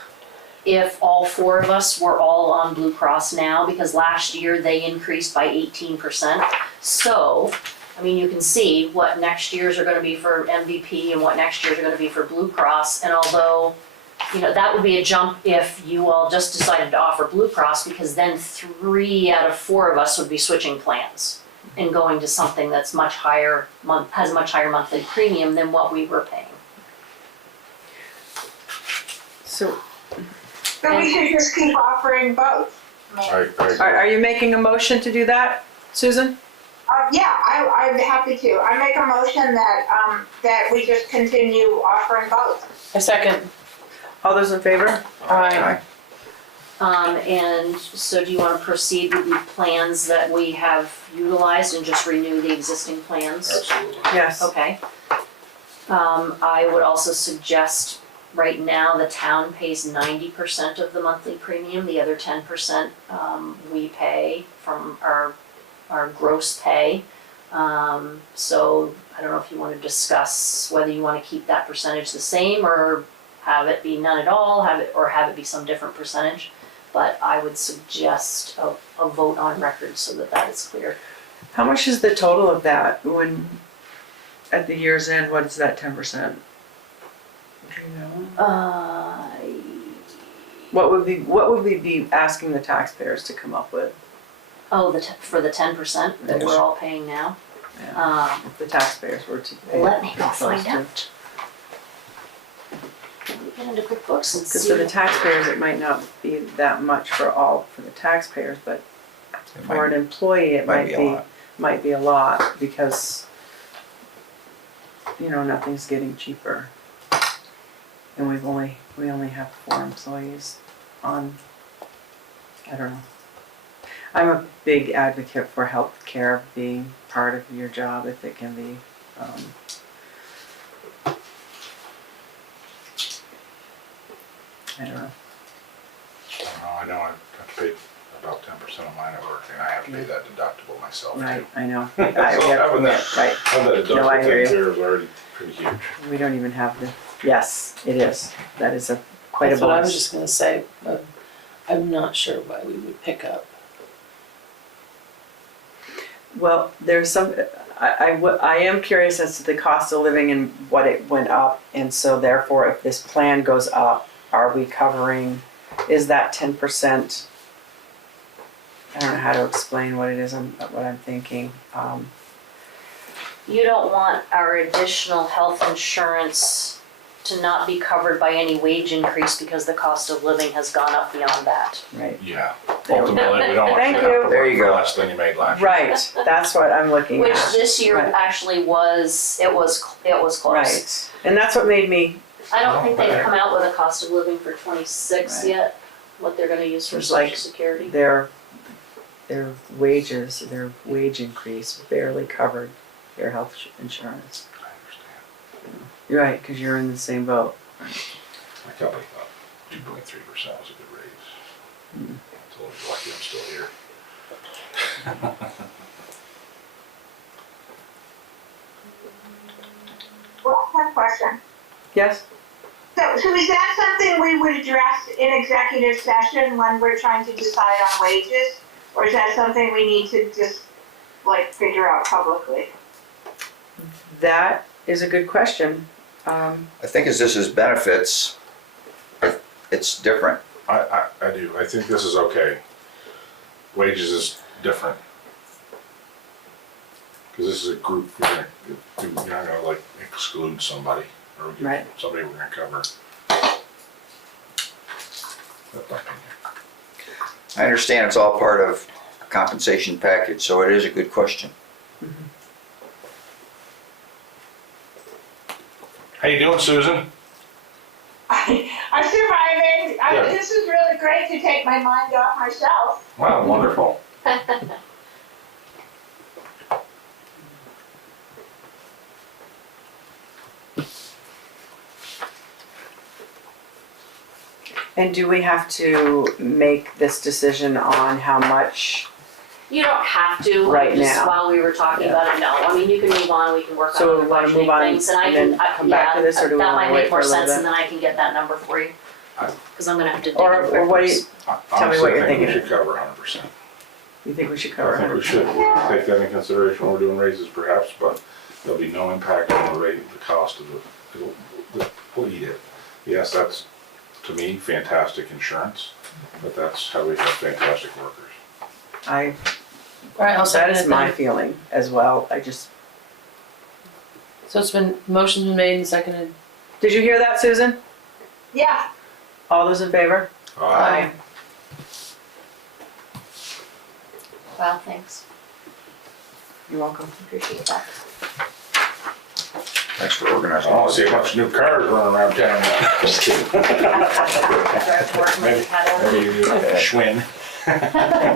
if all four of us were all on Blue Cross now, because last year they increased by 18%. So, I mean, you can see what next year's are gonna be for MVP and what next year's are gonna be for Blue Cross, and although, that would be a jump if you all just decided to offer Blue Cross, because then 3 out of 4 of us would be switching plans and going to something that's much higher, has a much higher monthly premium than what we were paying. So, We should just keep offering both. are you making a motion to do that, Susan? Yeah, I'm happy to. I make a motion that we just continue offering both. A second. All those in favor? Aye. And so do you want to proceed with the plans that we have utilized and just renew the existing plans? Absolutely. Yes. Okay. I would also suggest, right now, the town pays 90% of the monthly premium, the other 10% we pay from our gross pay. So I don't know if you want to discuss whether you want to keep that percentage the same or have it be none at all, have it be some different percentage. But I would suggest a vote on record so that is clear. How much is the total of that at the year's end? What is that 10%? Do you know? What would we be asking the taxpayers to come up with? Oh, for the 10% that we're all paying now? If the taxpayers were to pay. Let me go as find opposed to- out. Let me get into QuickBooks and Because see. for the taxpayers, it might not be that much for the taxpayers, but for an employee, it might be a lot because, nothing's getting cheaper. And we only have 4 employees on, I don't know. I'm a big advocate for healthcare being part of your job if it can be. I don't know. I know I have to pay about 10% of mine at work, and I have to pay that deductible myself too. Right, I know. So having that, Right. having that No, I deductible hear you. taken care of is already pretty huge. We don't even have yes, it is. That is quite a That's what I was bonus. just gonna say, but I'm not sure why we would pick up. Well, there's some, I am curious as to the cost of living and what it went up. And so therefore, if this plan goes up, are we covering, is that 10%? I don't know how to explain what it is, what I'm thinking. You don't want our additional health insurance to not be covered by any wage increase because the cost of living has gone up beyond that. Right. Yeah, ultimately, we don't want you Thank to have you. to There work you for go. less than you made last year. Right, that's what I'm looking Which at. this year Right. actually was close. Right, and that's what made me, I don't think they've come out with a cost of living for 26 Right. yet, what they're gonna use for It's social like security. their wages, their wage increase barely covered their health insurance. I understand. You're right, because you're in the same boat. My company thought 2.3% was a good raise. So I'm lucky I'm still here. Well, I have a question. Yes? So is that something we would address in executive session when we're trying to decide on wages? Or is that something we need to just, figure out publicly? That is a good question. I think as this is benefits, it's different. I do, I think this is okay. Wages is different. Cause this is a group, you're not gonna exclude somebody, or Right. somebody we're gonna cover. That's my opinion. I understand it's all part of a compensation package, so it is a good question. How you doing, Susan? I'm surviving. Yeah. This is really great to take my mind off myself. Wow, wonderful. And do we have to make this decision on how much? You don't have to, Right just now. while we were talking Yeah. about it, no, I mean, you can move on, we can work on So other we wanna move budgeting on things, and I and can, then come back to this, or do we that wanna might wait make for more a little sense, bit? and then I can get that number for you. Cause I'm gonna have to dig Or in what do you, QuickBooks. Tell me what you're I think we thinking. should cover 100%. you think we should cover I think we 100%? should take that into consideration when we're doing raises perhaps, but there'll be no impact on the rate, the cost of we'll eat it. Yes, that's, to me, fantastic insurance, but that's how we have fantastic workers. I, All right, I'll that second is it my then. feeling as well. So motion's been made and seconded. Did you hear that, Susan? Yeah. All those in favor? Aye. Well, thanks, You're welcome. appreciate that. Thanks for organizing. I don't see a bunch of new cars running around town now. Just kidding. Drive to work and let the cat out. Maybe you do a Schwinn.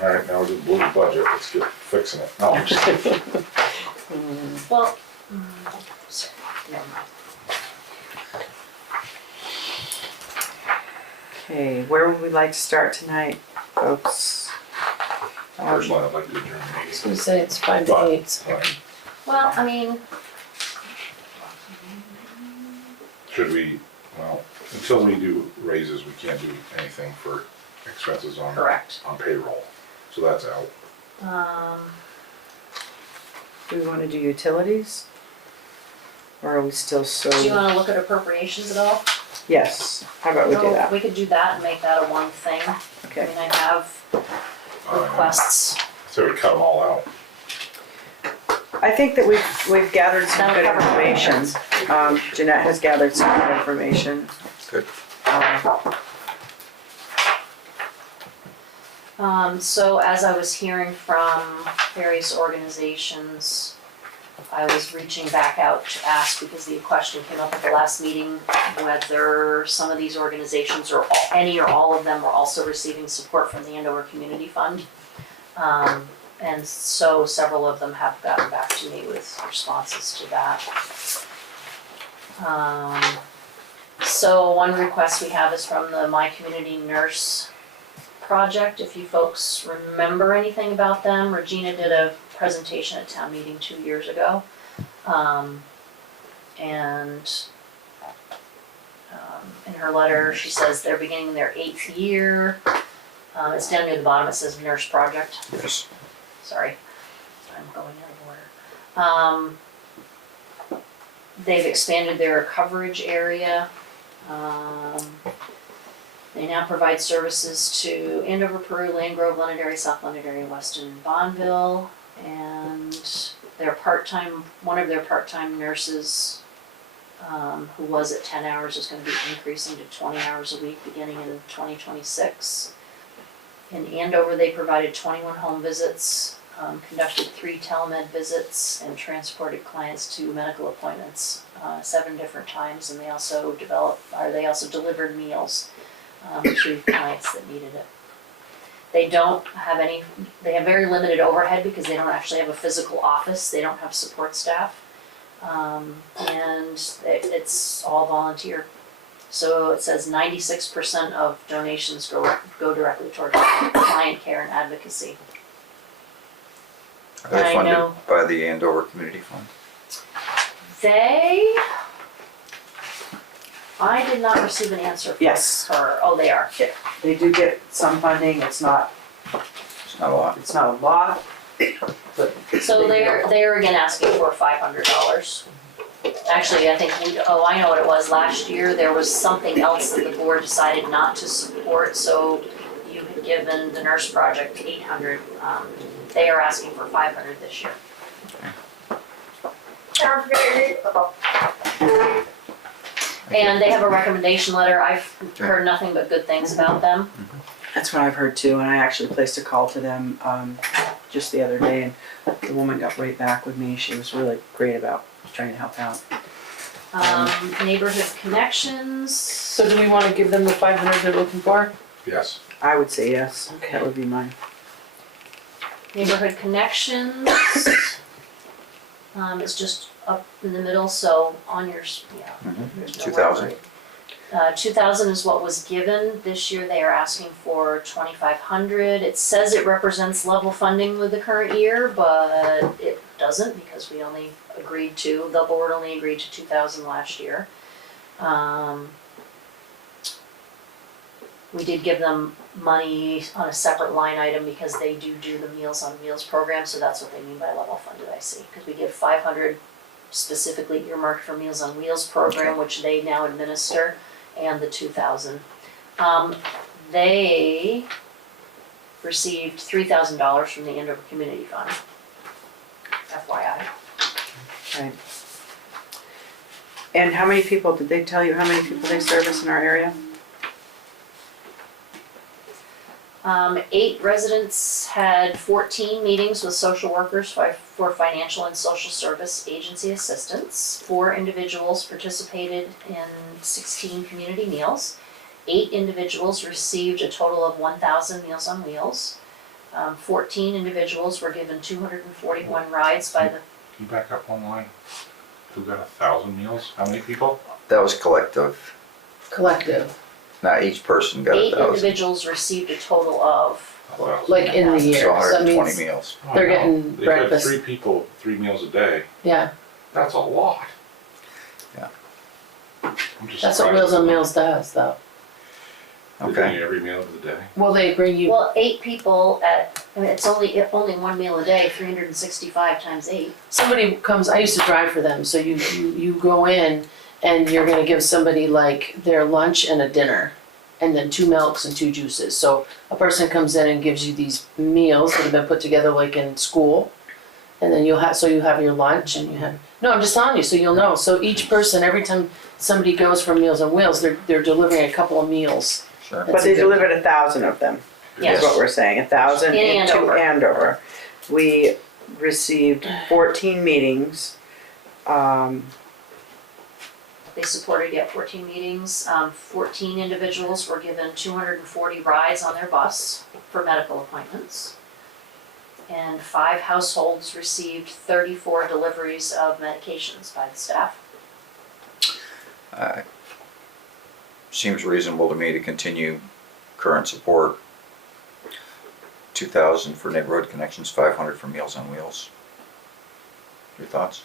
All right, now we're just blue budget, let's get fixing it. No, I'm just kidding. Well, Okay, where would we like to start tonight, folks? Personally, I'd like to adjourn the I was meeting. gonna say it's 5 to But- 8. well, I mean, Should we, well, until we do raises, we can't do anything for expenses on correct. on payroll, so that's out. Do we wanna do utilities? Or are we still so? Do you wanna look at appropriations at all? Yes, how about we do No, that? We could do that and make that a one thing. I Okay. mean, I have requests. So we cut them all out. I think that we've gathered some good That'll cover information. Jeanette has gathered some good information. Good. So as I was hearing from various organizations, I was reaching back out to ask, because the question came up at the last meeting, whether some of these organizations or any or all of them were also receiving support from the Andover Community Fund. And so several of them have gotten back to me with responses to that. So one request we have is from the My Community Nurse Project. If you folks remember anything about them, Regina did a presentation at town meeting 2 years ago. In her letter, she says they're beginning their 8th year. It's down near the bottom, it says Nurse Project. Yes. Sorry, I'm going out of order. They've expanded their coverage area. They now provide services to Andover, Peru, Land Grove, Londonderry, South Londonderry, Weston, and Bonneville. And their one of their part-time nurses, who was at 10 hours, is going to be increasing to 20 hours a week beginning in 2026. In Andover, they provided 21 home visits, conducted 3 telemed visits, and transported clients to medical appointments 7 different times. And they also delivered meals to clients that needed it. They have very limited overhead because they don't actually have a physical office. They don't have support staff. And it's all volunteer. So it says 96% of donations go directly toward client care and advocacy. Are they funded by the Andover Community Fund? I did not receive an answer from Yes. her. Oh, they are. They do get some funding, it's not It's not a lot. a lot, but. So they're again asking for $500. Actually, I think I know what it was. Last year, there was something else that the board decided not to support, so you had given the Nurse Project $800. They are asking for $500 this year. Sounds very reasonable. And they have a recommendation letter. I've heard nothing but good things about them. That's what I've heard too, and I actually placed a call to them just the other day, and the woman got right back with me. She was really great about trying to help out. Neighborhood Connections. So do we wanna give them the 500 they're looking for? Yes. I would say yes, that would be mine. Neighborhood Connections. It's just up in the middle, so on your, yeah. there's no 2,000. worry. 2,000 is what was given. This year they are asking for 2,500. It says it represents level funding with the current year, but it doesn't because the board only agreed to 2,000 last year. We did give them money on a separate line item because they do the Meals on Wheels program, so that's what they mean by level funded, I see. Because we give 500 specifically earmarked for Meals on Wheels program, which they now administer, and the 2,000. They received $3,000 from the Andover Community Fund, FYI. Right. And how many people, did they tell you how many people they service in our area? 8 residents had 14 meetings with social workers for financial and social service agency assistance. 4 individuals participated in 16 community meals. 8 individuals received a total of 1,000 Meals on Wheels. 14 individuals were given 241 rides by the... Can you back up one line? Who got 1,000 meals? How many people? That was collective. Collective, Not each person got 8 1,000. individuals received a total of... like in the year, So so that 120 means meals. Oh, they're no. getting They breakfast. fed 3 people 3 meals a day. Yeah, That's a lot. Yeah. I'm just that's what surprised Meals on it's Wheels does though. not. They bring you every meal of the day. Well, they bring you, Well, 8 people I mean, it's only one meal a day, 365 times 8. Somebody comes, I used to drive for them, so you go in and you're gonna give somebody like their lunch and a dinner, and then 2 milks and 2 juices. So a person comes in and gives you these meals that have been put together like in school, and then you have your lunch and you have, no, I'm just telling you, so you'll know. So each person, every time somebody goes for Meals on Wheels, they're delivering a couple of meals. Sure. But they delivered 1,000 of them, is Yes. what we're saying, 1,000 In into Andover. Andover. We received 14 meetings. They supported, 14 meetings. 14 individuals were given 240 rides on their bus for medical appointments. And 5 households received 34 deliveries of medications by the staff. Seems reasonable to me to continue current support. 2,000 for neighborhood connections, 500 for Meals on Wheels. Your thoughts?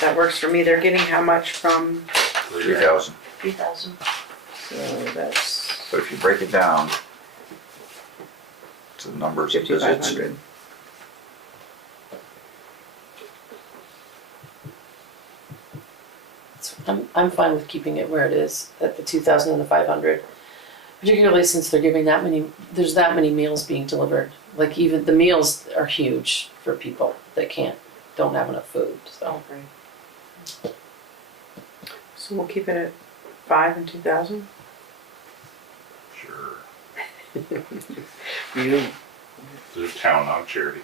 That works for me. They're getting how much from, 3,000. 3,000. so that's But if you break it down to the numbers of visits, 5,500. I'm fine with keeping it where it is, at the 2,000 and the 500. Particularly since there's that many meals being delivered. Like even the meals are huge for people that don't have enough food, so. So we'll keep it at 5 and 2,000? Sure. You, There's a town, not a charity.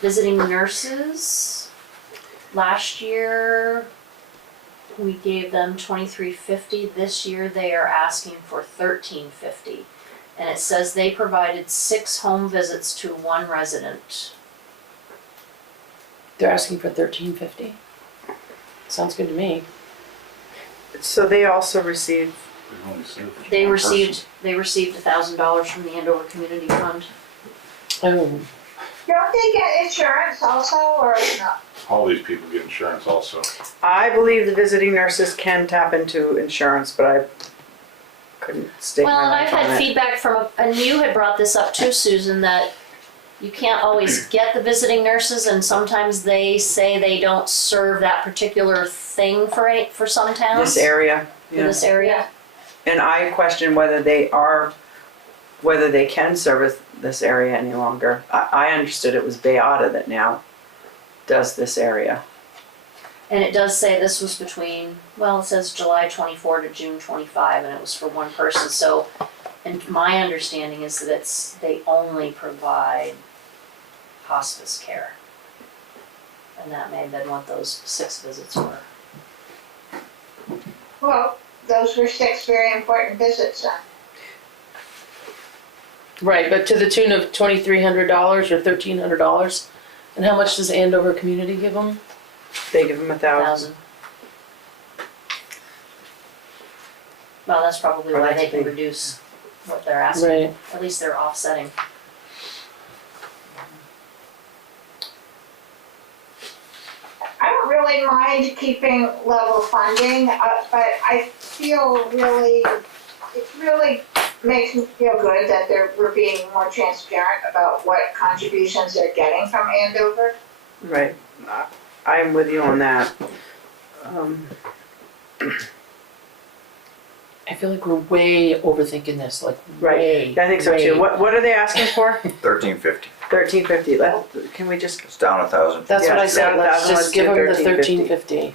Visiting nurses, last year we gave them $23.50. This year they are asking for $13.50. And it says they provided 6 home visits to 1 resident. They're asking for $13.50. Sounds good to me. so they also received, We've only seen it for They one received $1,000 from the Andover Community Fund. Oh, Don't they get insurance also, or not? person. All these people get insurance also. I believe the visiting nurses can tap into insurance, but I couldn't stake Well, my and I've life on had it. feedback from, and you had brought this up too, Susan, that you can't always get the visiting nurses, and sometimes they say they don't serve that particular thing for some towns. This area, For yeah. this area. And I question whether they can service this area any longer. I understood it was Bayada that now does this area. And it does say this was between, well, it says July 24 to June 25, and it was for 1 person. So, and my understanding is that they only provide hospice care. And that may have been what those 6 visits were. Well, those were 6 very important visits then. right, but to the tune of $2,300 or $1,300. And how much does Andover Community give them? They give them 1,000. 1,000. Well, that's probably Oh, why that's they can big. reduce what they're asking. Right. At least they're offsetting. I don't really mind keeping level funding, but I feel it really makes me feel good that we're being more transparent about what contributions they're getting from Andover. Right. I'm with you on that. I feel like we're way overthinking this, like Right. way. I think so too. way. What are they asking for? $13.50. $13.50. Can we just, It's down 1,000. That's what Yeah, I said, let's 7,000, just give them the $13.50.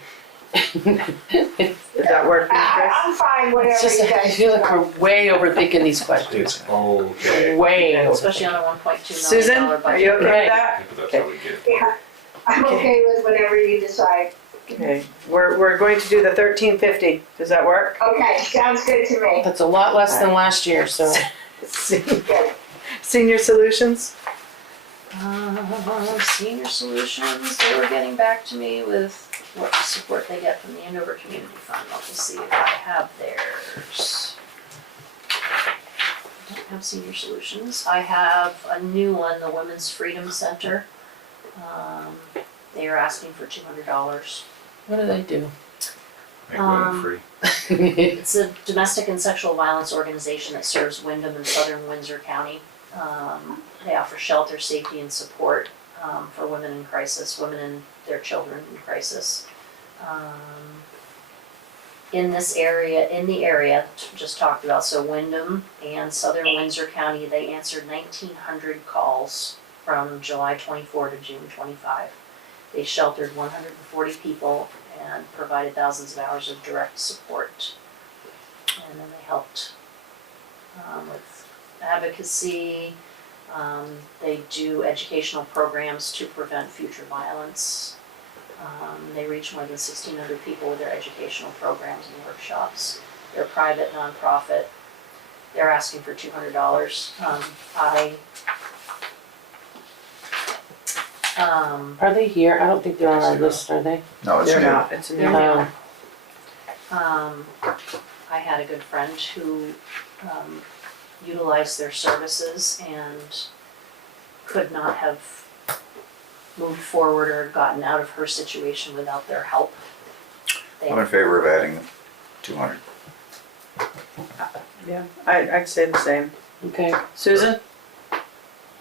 $13.50. does that work for you, Chris? I'm fine, It's whatever just, you I guys feel like decide. we're way overthinking these questions. It's okay. Way over. Especially on a $1.2 million Susan, budget. are you okay with Right. that? But that's how we get it. Yeah, I'm okay with whatever you decide. Okay, we're going to do the $13.50. Does that work? Okay, sounds good to me. That's a lot less than last year, so. Good. Senior Solutions? Senior Solutions, they were getting back to me with what support they get from the Andover Community Fund. I'll just see if I have theirs. I don't have Senior Solutions. I have a new one, the Women's Freedom Center. They are asking for $200. What do they do? Make women free. It's a domestic and sexual violence organization that serves Wyndham and southern Windsor County. They offer shelter, safety, and support for women in crisis, women and their children in crisis. In the area just talked about, so Wyndham and southern Windsor County, they answered 1,900 calls from July 24 to June 25. They sheltered 140 people and provided thousands of hours of direct support. And then they helped with advocacy. They do educational programs to prevent future violence. They reach more than 1,600 people with their educational programs and workshops. They're a private nonprofit. They're asking for $200. Are they here? I don't think they're on our list, are they? No, it's They're new. not, it's a new. No. I had a good friend who utilized their services and could not have moved forward or gotten out of her situation without their help. I'm in favor of adding 200. Yeah, I'd say the same. Okay. Susan?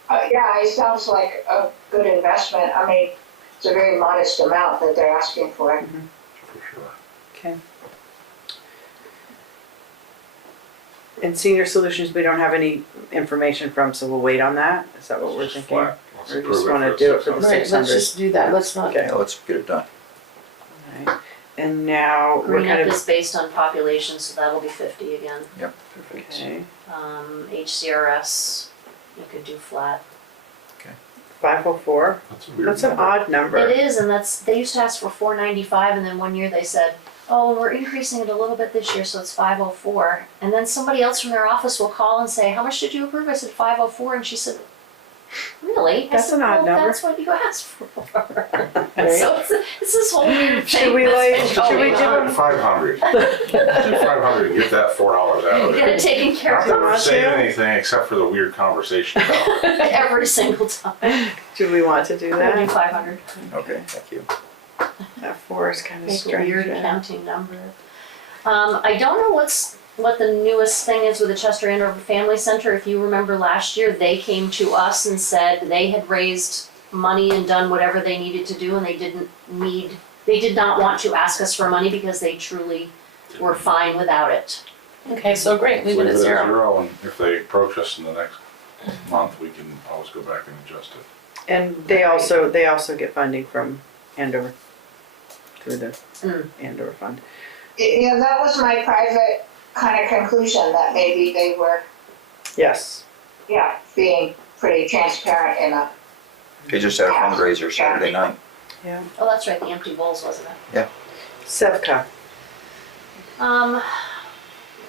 Yeah, it sounds like a good investment. I mean, it's a very modest amount that they're asking for. For sure. Okay. And Senior Solutions, we don't have any information from, so we'll wait on that? Is that what we're thinking? Flat. Let's Or approve just it wanna for do it for the 600. Right, 600? let's just do that. Let's not. Okay. Yeah, let's get it done. Alright. And now, what Green kind Up of? is based on population, so that'll be 50 again. Okay. HCRS, you could do flat. 504? That's a weird That's an number. odd number. It is, and they used to ask for $495, and then one year they said, oh, we're increasing it a little bit this year, so it's 504. And then somebody else from their office will call and say, how much did you approve? I said 504, and she said, really? That's an odd number. That's what you asked for. So it's this whole weird thing. Should we that's been should we going give on. them? 500. Do 500 and get that $4 out of Get it. it taken care Not of that we're want saying to? anything except for the weird conversation about it. every single time. Do we want to do We're gonna do that? 500. Okay, thank you. That 4 is kind of Make a strange. weird accounting number. I don't know what the newest thing is with the Chester Andover Family Center. If you remember last year, they came to us and said they had raised money and done whatever they needed to do, and they did not want to ask us for money because they truly were fine without it. Okay, so great, leave it at 0. And if they approach us in the next month, we can always go back and adjust it. And they also get funding from Andover, through the Andover Fund. Yeah, that was my private kind of conclusion, that maybe they were, Yes. yeah, being pretty transparent in a. They just had a fundraiser Saturday night. Yeah. Oh, that's right, the empty bowls, wasn't it? Sevka.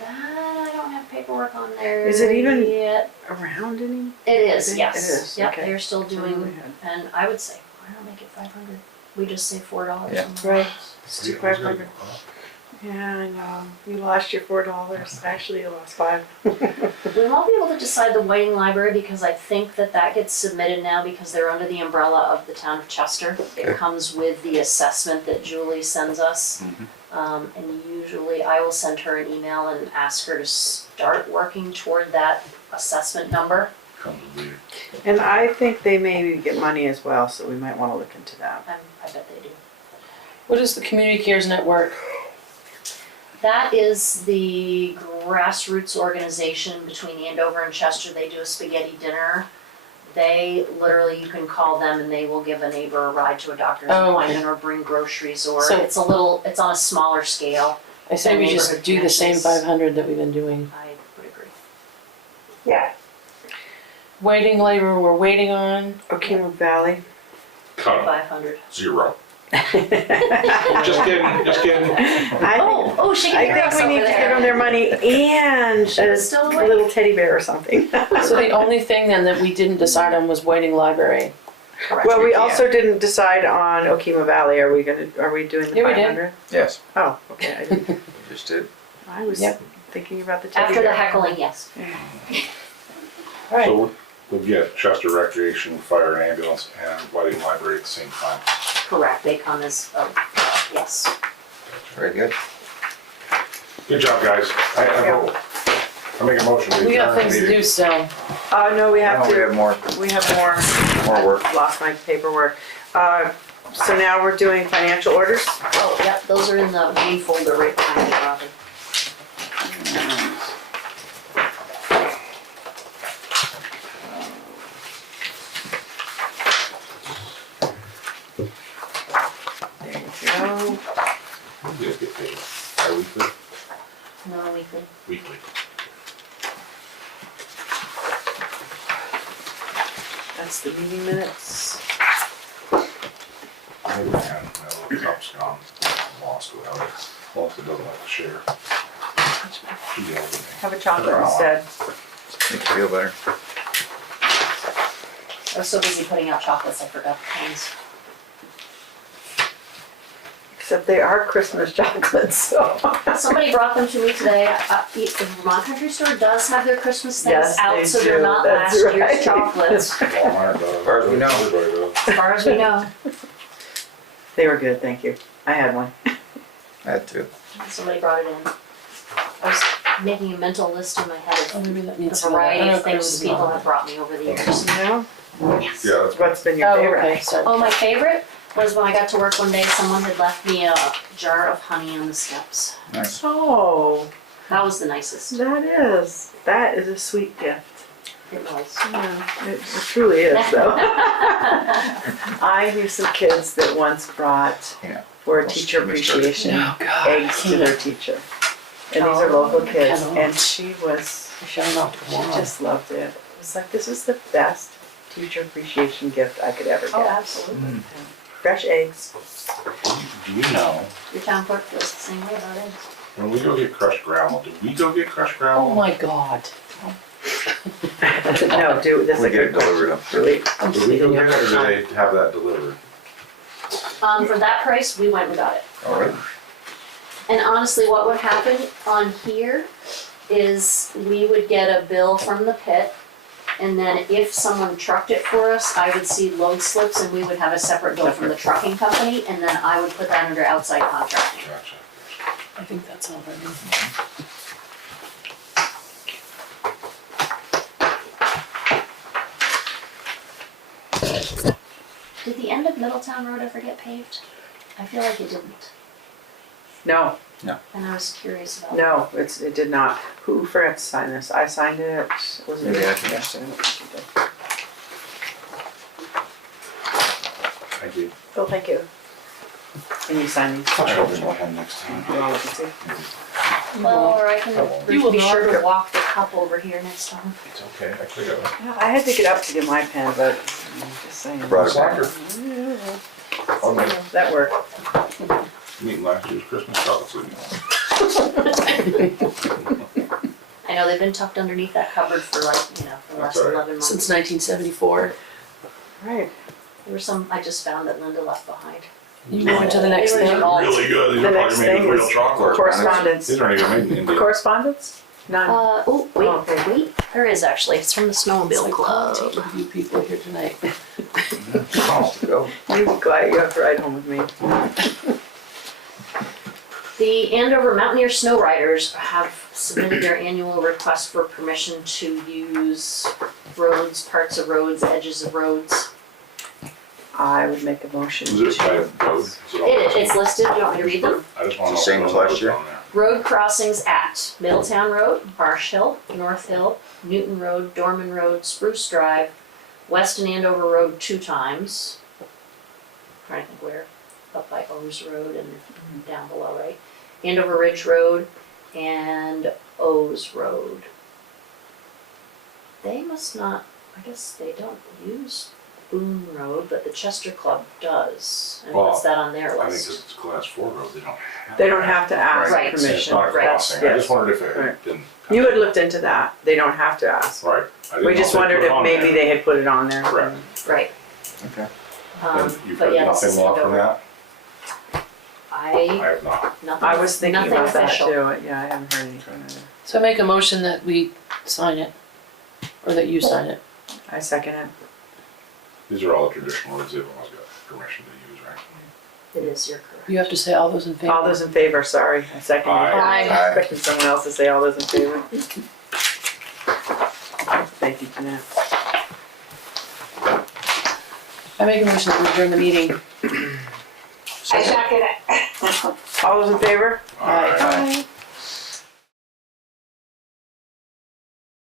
I don't have paperwork on there Is it even yet. around any? It is, It yes. is, Yep, okay. they're still That's what doing, we had. and I would say, why not make it 500? We just say $4. Yeah. on the Right. bowls. Let's do 500. Yeah, I know. You lost your $4. Actually, you lost 5. We won't be able to decide the Whiting Library because I think that gets submitted now because they're under the umbrella of the town of Chester. It comes with the assessment that Julie sends us. And usually I will send her an email and ask her to start working toward that assessment number. Comes with the And I think they maybe get money as well, so we might want to look into that. I bet they do. What is the Community Cares Network? That is the grassroots organization between Andover and Chester. They do a spaghetti dinner. They literally, you can call them and they will give a neighbor a ride to a doctor's appointment or bring groceries, or So- it's on a smaller scale. I say we And just neighborhood do the same connections. 500 that we've been doing. I would agree. Yeah. Waiting labor, we're waiting on. Okemo Valley. cut 'em. 500. 0. Just kidding, just kidding. She can I hear think us we over need to there. give them their money and still a awake. little teddy bear or something. So the only thing then that we didn't decide on was Waiting Library. Correct. Well, we also didn't decide on Okemo Valley. Are we doing the Yeah, we did. 500? Yes, Oh, okay. we just did. I was Yep. thinking about the teddy After bear. the heckling, yes. All right. So we'll get Chester Recreation, Fire and Ambulance, and Whiting Library at the same time. Correct. They come as, yes. Very good. Good job, guys. I make a motion. We got adjourn things the to meeting. do still. No, we have No, we to, have more, we have more. more work. I lost my paperwork. So now we're doing financial orders. Oh, yep, those are in the main folder right behind you, Robin. There you go. You guys get paid bi-weekly? No, weekly. Weekly. That's the meeting minutes. I haven't had my little cup's gone. Lost without it. Lost it doesn't like to share. She yelled at me. Have a chocolate instead. Makes you feel better. I was so busy putting out chocolates, I forgot the cans. Except they are Christmas chocolates, so. Somebody brought them to me today. The Vermont Country Store does have their Christmas things Yes, out, they so they're do. not That's last right. year's chocolates, Walmart does. As far as we know. Everybody does. as far as we know. They were good, thank you. I had one. I had to. Somebody brought it in. I was making a mental list in my head Oh, of maybe that the needs to go variety back. I of know things Chris is people on have brought me over the years. No? Yes. Yeah, that's What's been your Oh, favorite? okay, sorry. Oh, my favorite was when I got to work one day, someone had left me a jar of honey on the steps. Nice. Oh, That was the nicest. that is a sweet gift. It was. Yeah, it truly is though. I knew some kids that once brought, Yeah. for a teacher appreciation, Oh, God. eggs to their teacher. And these are local kids, and she Showing off tomorrow. just loved it. It was like, this is the best teacher appreciation gift I could ever Oh, get. absolutely. Fresh eggs. Do you know, Your town clerk feels the same way about eggs. when we go get crushed gravel, do we go get crushed gravel? Oh my God. No, this is We a get it good delivered up. really. Do we go get it or do they have that delivered? For that price, we went and got it. All right. And honestly, what would happen on here is we would get a bill from the pit, and then if someone trucked it for us, I would see load slips and we would have a separate bill from the trucking company, and then I would put that under outside contracting. Gotcha. I think that's all right. Did the end of Middletown Road ever get paved? I feel like it didn't, No, and I was curious about it. no, it did not. Who forgot to sign this? I signed it. Was it? Maybe I can. Yes, Thank you. Oh, thank you. And you sign these. I'll open my hand next time. You want to look and see? Well, or I can You will be not. sure to walk the cup over here next time. It's okay, I cleared it. Yeah, I had to get up to get my pen, but I'm just saying. Brought it back. Okay. That worked. Meeting last year's Christmas chocolates with I know they've been tucked underneath that cupboard for like, for the last That's all right. 11 months. Since 1974. Right. There were some I just found that Linda left behind. You going to the next They were thing? all- Really good, these The are next probably made thing with real is chocolate. correspondence. These aren't even made in India. Correspondence? None. Oh, wait, Oh, okay. wait, there is actually, it's from the It's Snowmobile like Club. taking a few people here tonight. Oh, go. You be quiet, you have to ride home with me. The Andover Mountaineer Snow Riders have submitted their annual request for permission to use roads, parts of roads, edges of roads. I would make a motion Is it by to. code? Is it all It's listed, do you want me to read them? I just want to know. It's the same if as those last year? on there. Road crossings at Middletown Road, Marsh Hill, North Hill, Newton Road, Dorman Road, Spruce Drive, West and Andover Road 2 times. Trying to think where, up by O's Road and down below, right? Andover Ridge Road and O's Road. They must not, I guess they don't use Boone Road, but the Chester Club does. And what's that on their I think list? because it's class 4 road, they don't have. They don't have to ask Right. It's permission. not a Right. crossing, I just wondered if it Right. didn't. You had looked into that. They don't have to ask. Right. I didn't We know just they wondered put it if on maybe there. they had put it on there. Correct. Right. Okay. And you've But heard yeah, this nothing is more from Andover. that? I I, have not. nothing, I was thinking nothing about that official. too. Yeah, I haven't heard anything either. So I make a motion that we sign it, or that you sign it. I second it. These are all the traditional roads, everyone's got permission to use, right? It is, you're correct. You have to say all those in favor. All those in favor, sorry, I second. Aye. Expecting someone else to say all those in favor. Thank you, Jeanette. I make a motion to adjourn the meeting. I second it. All those in favor? Aye. Aye.